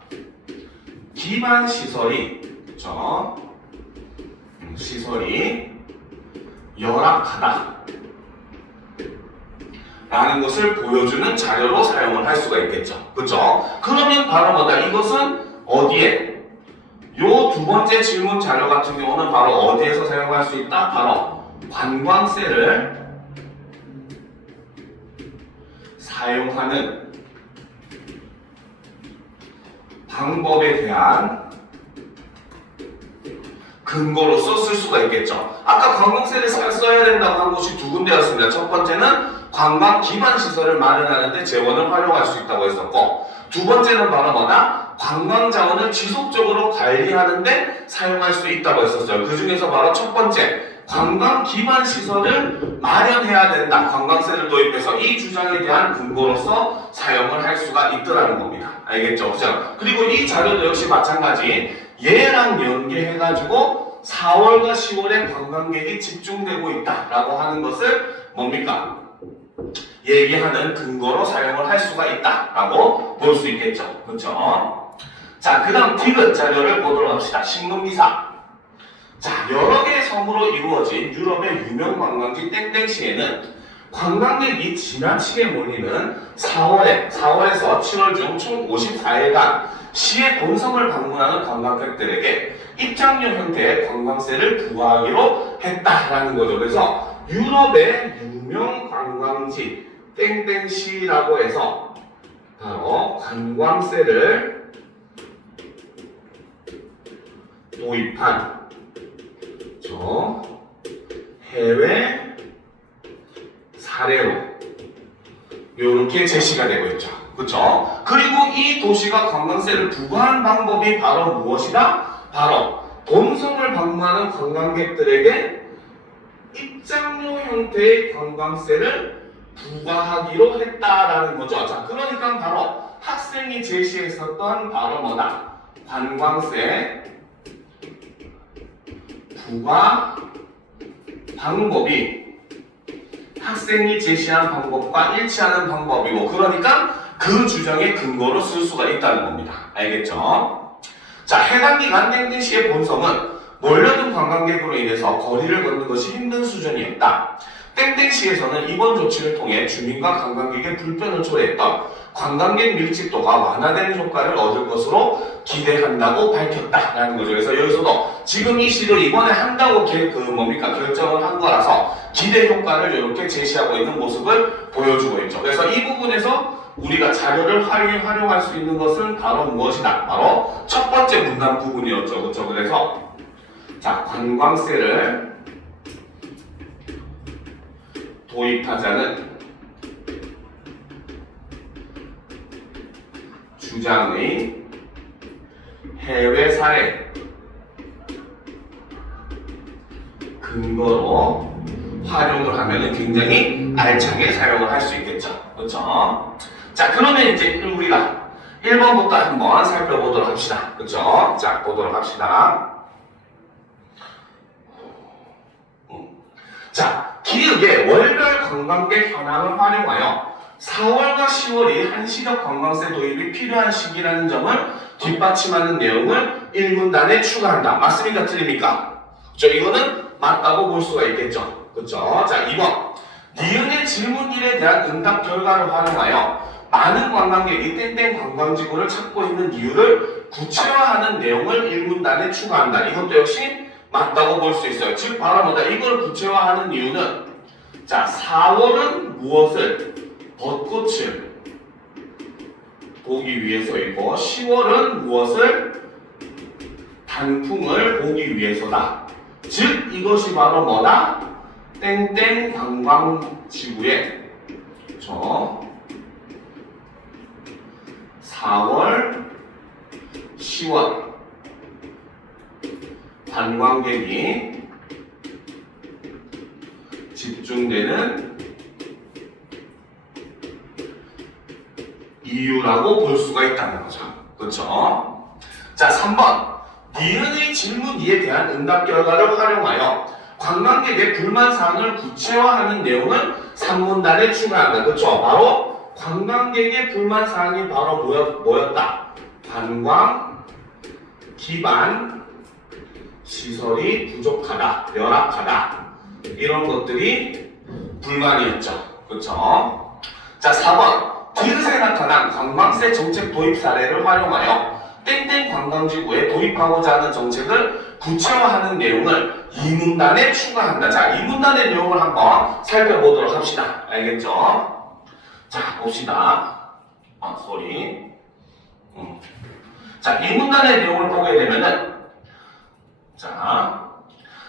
기반 시설이, 그렇죠? 시설이 열악하다 라는 것을 보여주는 자료로 사용을 할 수가 있겠죠. 그렇죠? 그러면 바로 뭐다? 이것은 어디에? 요 두 번째 질문 자료 같은 경우는 바로 어디에서 사용할 수 있다? 바로 관광세를 사용하는 방법에 대한 근거로서 쓸 수가 있겠죠. 아까 관광세를 써야 된다고 한 곳이 두 군데였습니다. 첫 번째는 관광 기반 시설을 마련하는데 재원을 활용할 수 있다고 했었고, 두 번째는 바로 뭐다? 관광 자원을 지속적으로 관리하는데 사용할 수 있다고 했었어요. 그 중에서 바로 첫 번째, 관광 기반 시설을 마련해야 된다. 관광세를 도입해서 이 주장에 대한 근거로서 사용을 할 수가 있더라는 겁니다. 알겠죠? 그죠? 그리고 이 자료도 역시 마찬가지. 얘랑 연계해가지고 4월과 10월에 관광객이 집중되고 있다라고 하는 것을 뭡니까? 얘기하는 근거로 사용을 할 수가 있다라고 볼 수 있겠죠. 그렇죠? 자, 그 다음 디귿 자료를 보도록 합시다. 신문기사. 자, 여러 개의 섬으로 이루어진 유럽의 유명 관광지 땡땡시에는 관광객이 지나치게 몰리는 4월에서 7월 중 총 54일간 시의 본성을 방문하는 관광객들에게 입장료 형태의 관광세를 부과하기로 했다라는 거죠. 그래서 유럽의 유명 관광지 땡땡시라고 해서 바로 관광세를 도입한 해외 사례로 이렇게 제시가 되고 있죠. 그렇죠? 그리고 이 도시가 관광세를 부과한 방법이 바로 무엇이다? 바로 본성을 방문하는 관광객들에게 입장료 형태의 관광세를 부과하기로 했다라는 거죠. 자, 그러니까 바로 학생이 제시했었던 바로 뭐다? 관광세 부과 방법이 학생이 제시한 방법과 일치하는 방법이고, 그러니까 그 주장의 근거로 쓸 수가 있다는 겁니다. 알겠죠? 자, 해당 기간 땡땡시의 본성은 몰려든 관광객으로 인해서 거리를 걷는 것이 힘든 수준이었다. 땡땡시에서는 이번 조치를 통해 주민과 관광객의 불편을 초래했던 관광객 밀집도가 완화되는 효과를 얻을 것으로 기대한다고 밝혔다라는 거죠. 그래서 여기서도 지금 이 시를 이번에 한다고 결정을 한 거라서 기대 효과를 이렇게 제시하고 있는 모습을 보여주고 있죠. 그래서 이 부분에서 우리가 자료를 활용할 수 있는 것은 바로 무엇이다? 바로 첫 번째 문단 부분이었죠. 그렇죠? 그래서 자, 관광세를 도입하자는 주장의 해외 사례 근거로 활용을 하면 굉장히 알차게 사용을 할 수 있겠죠. 그렇죠? 자, 그러면 이제 우리가 1번부터 한번 살펴보도록 합시다. 그쵸? 자, 보도록 합시다. 자, 기획의 월별 관광객 현황을 활용하여 4월과 10월이 한시적 관광세 도입이 필요한 시기라는 점을 뒷받침하는 내용을 1문단에 추가한다. 맞습니까? 틀립니까? 그쵸? 이거는 맞다고 볼 수가 있겠죠. 그쵸? 자, 2번. 니은의 질문 1에 대한 응답 결과를 활용하여 많은 관광객이 땡땡 관광지구를 찾고 있는 이유를 구체화하는 내용을 1문단에 추가한다. 이것도 역시 맞다고 볼 수 있어요. 즉 바로 뭐다? 이걸 구체화하는 이유는 자 4월은 무엇을? 벚꽃을 보기 위해서이고 10월은 무엇을? 단풍을 보기 위해서다. 즉 이것이 바로 뭐다? 땡땡 관광지구의 4월, 10월 관광객이 집중되는 이유라고 볼 수가 있다는 거죠. 그렇죠? 자, 3번. 니은의 질문 2에 대한 응답 결과를 활용하여 관광객의 불만사항을 구체화하는 내용을 3문단에 추가한다. 그렇죠? 바로 관광객의 불만사항이 바로 뭐였다? 관광 기반 시설이 부족하다, 열악하다 이런 것들이 불만이었죠. 그렇죠? 자, 4번 디귿에 나타난 관광세 정책 도입 사례를 활용하여 땡땡 관광지구에 도입하고자 하는 정책을 구체화하는 내용을 2문단에 추가한다. 자, 2문단의 내용을 한번 살펴보도록 합시다. 알겠죠? 자, 봅시다. 자, 2문단의 내용을 보게 되면은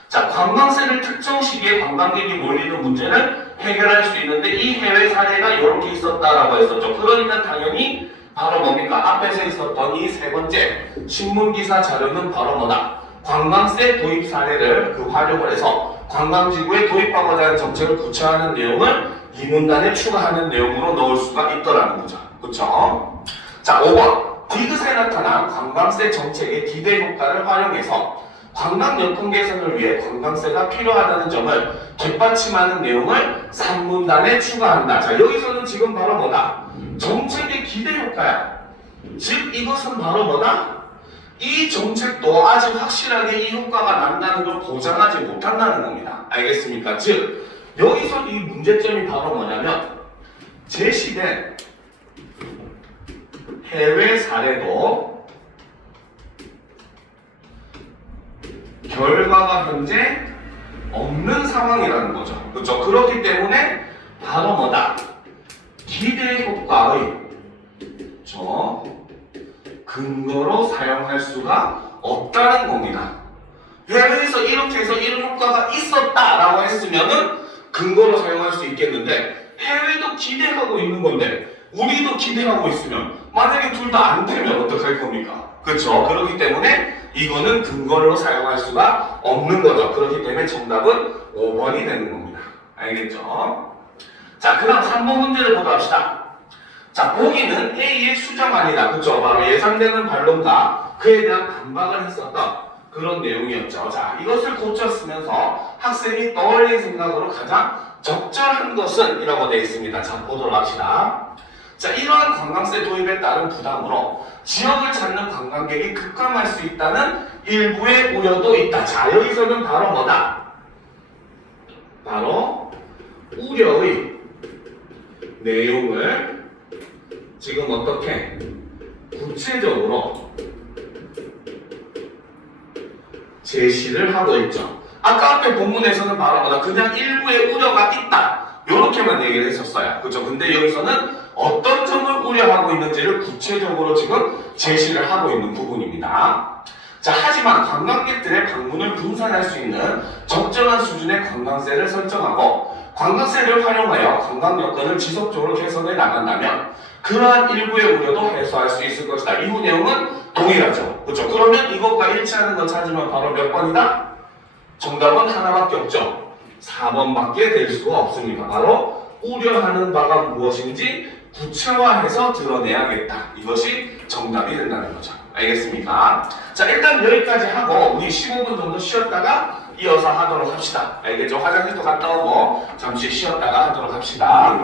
자, 관광세를 특정 시기에 관광객이 몰리는 문제를 해결할 수 있는데 이 해외 사례가 이렇게 있었다라고 했었죠. 그러니까 당연히 바로 뭡니까? 앞에서 있었던 이 세 번째 신문기사 자료는 바로 뭐다? 관광세 도입 사례를 활용을 해서 관광지구에 도입하고자 하는 정책을 구체화하는 내용을 이 문단에 추가하는 내용으로 넣을 수가 있더라는 거죠. 그렇죠? 자, 5번 디귿에 나타난 관광세 정책의 기대 효과를 활용해서 관광 여건 개선을 위해 관광세가 필요하다는 점을 뒷받침하는 내용을 3문단에 추가한다. 자, 여기서는 지금 바로 뭐다? 정책의 기대 효과야. 즉 이것은 바로 뭐다? 이 정책도 아직 확실하게 이 효과가 난다는 걸 보장하지 못한다는 겁니다. 알겠습니까? 즉 여기서 이 문제점이 바로 뭐냐면 제시된 해외 사례도 결과가 현재 없는 상황이라는 거죠. 그렇죠? 그렇기 때문에 바로 뭐다? 기대 효과의 근거로 사용할 수가 없다는 겁니다. 해외에서 이렇게 해서 이런 효과가 있었다라고 했으면은 근거로 사용할 수 있겠는데 해외도 기대하고 있는 건데 우리도 기대하고 있으면 만약에 둘 다 안 되면 어떡할 겁니까? 그렇죠? 그렇기 때문에 이거는 근거로 사용할 수가 없는 거죠. 그렇기 때문에 정답은 5번이 되는 겁니다. 알겠죠? 자, 그 다음 3번 문제를 보도록 합시다. 자, 보기는 A의 수정안이다. 그쵸? 바로 예상되는 반론과 그에 대한 반박을 했었던 그런 내용이었죠. 자, 이것을 고쳐 쓰면서 학생이 떠올린 생각으로 가장 적절한 것은 이라고 되어 있습니다. 자, 보도록 합시다. 자, 이러한 관광세 도입에 따른 부담으로 지역을 찾는 관광객이 급감할 수 있다는 일부의 우려도 있다. 자, 여기서는 바로 뭐다? 바로 우려의 내용을 지금 어떻게 구체적으로 제시를 하고 있죠. 아까 앞에 본문에서는 바로 뭐다? 그냥 일부의 우려가 있다. 이렇게만 얘기를 했었어요. 그렇죠? 근데 여기서는 어떤 점을 우려하고 있는지를 구체적으로 지금 제시를 하고 있는 부분입니다. 자, 하지만 관광객들의 방문을 분산할 수 있는 적정한 수준의 관광세를 설정하고 관광세를 활용하여 관광 여건을 지속적으로 개선해 나간다면 그러한 일부의 우려도 해소할 수 있을 것이다. 이후 내용은 동일하죠. 그렇죠? 그러면 이것과 일치하는 거 찾으면 바로 몇 번이다? 정답은 하나밖에 없죠. 4번밖에 될 수가 없습니다. 바로 우려하는 바가 무엇인지 구체화해서 드러내야겠다. 이것이 정답이 된다는 거죠. 알겠습니까? 자, 일단 여기까지 하고 우리 15분 정도 쉬었다가 이어서 하도록 합시다. 알겠죠? 화장실도 갔다 오고 잠시 쉬었다가 하도록 합시다.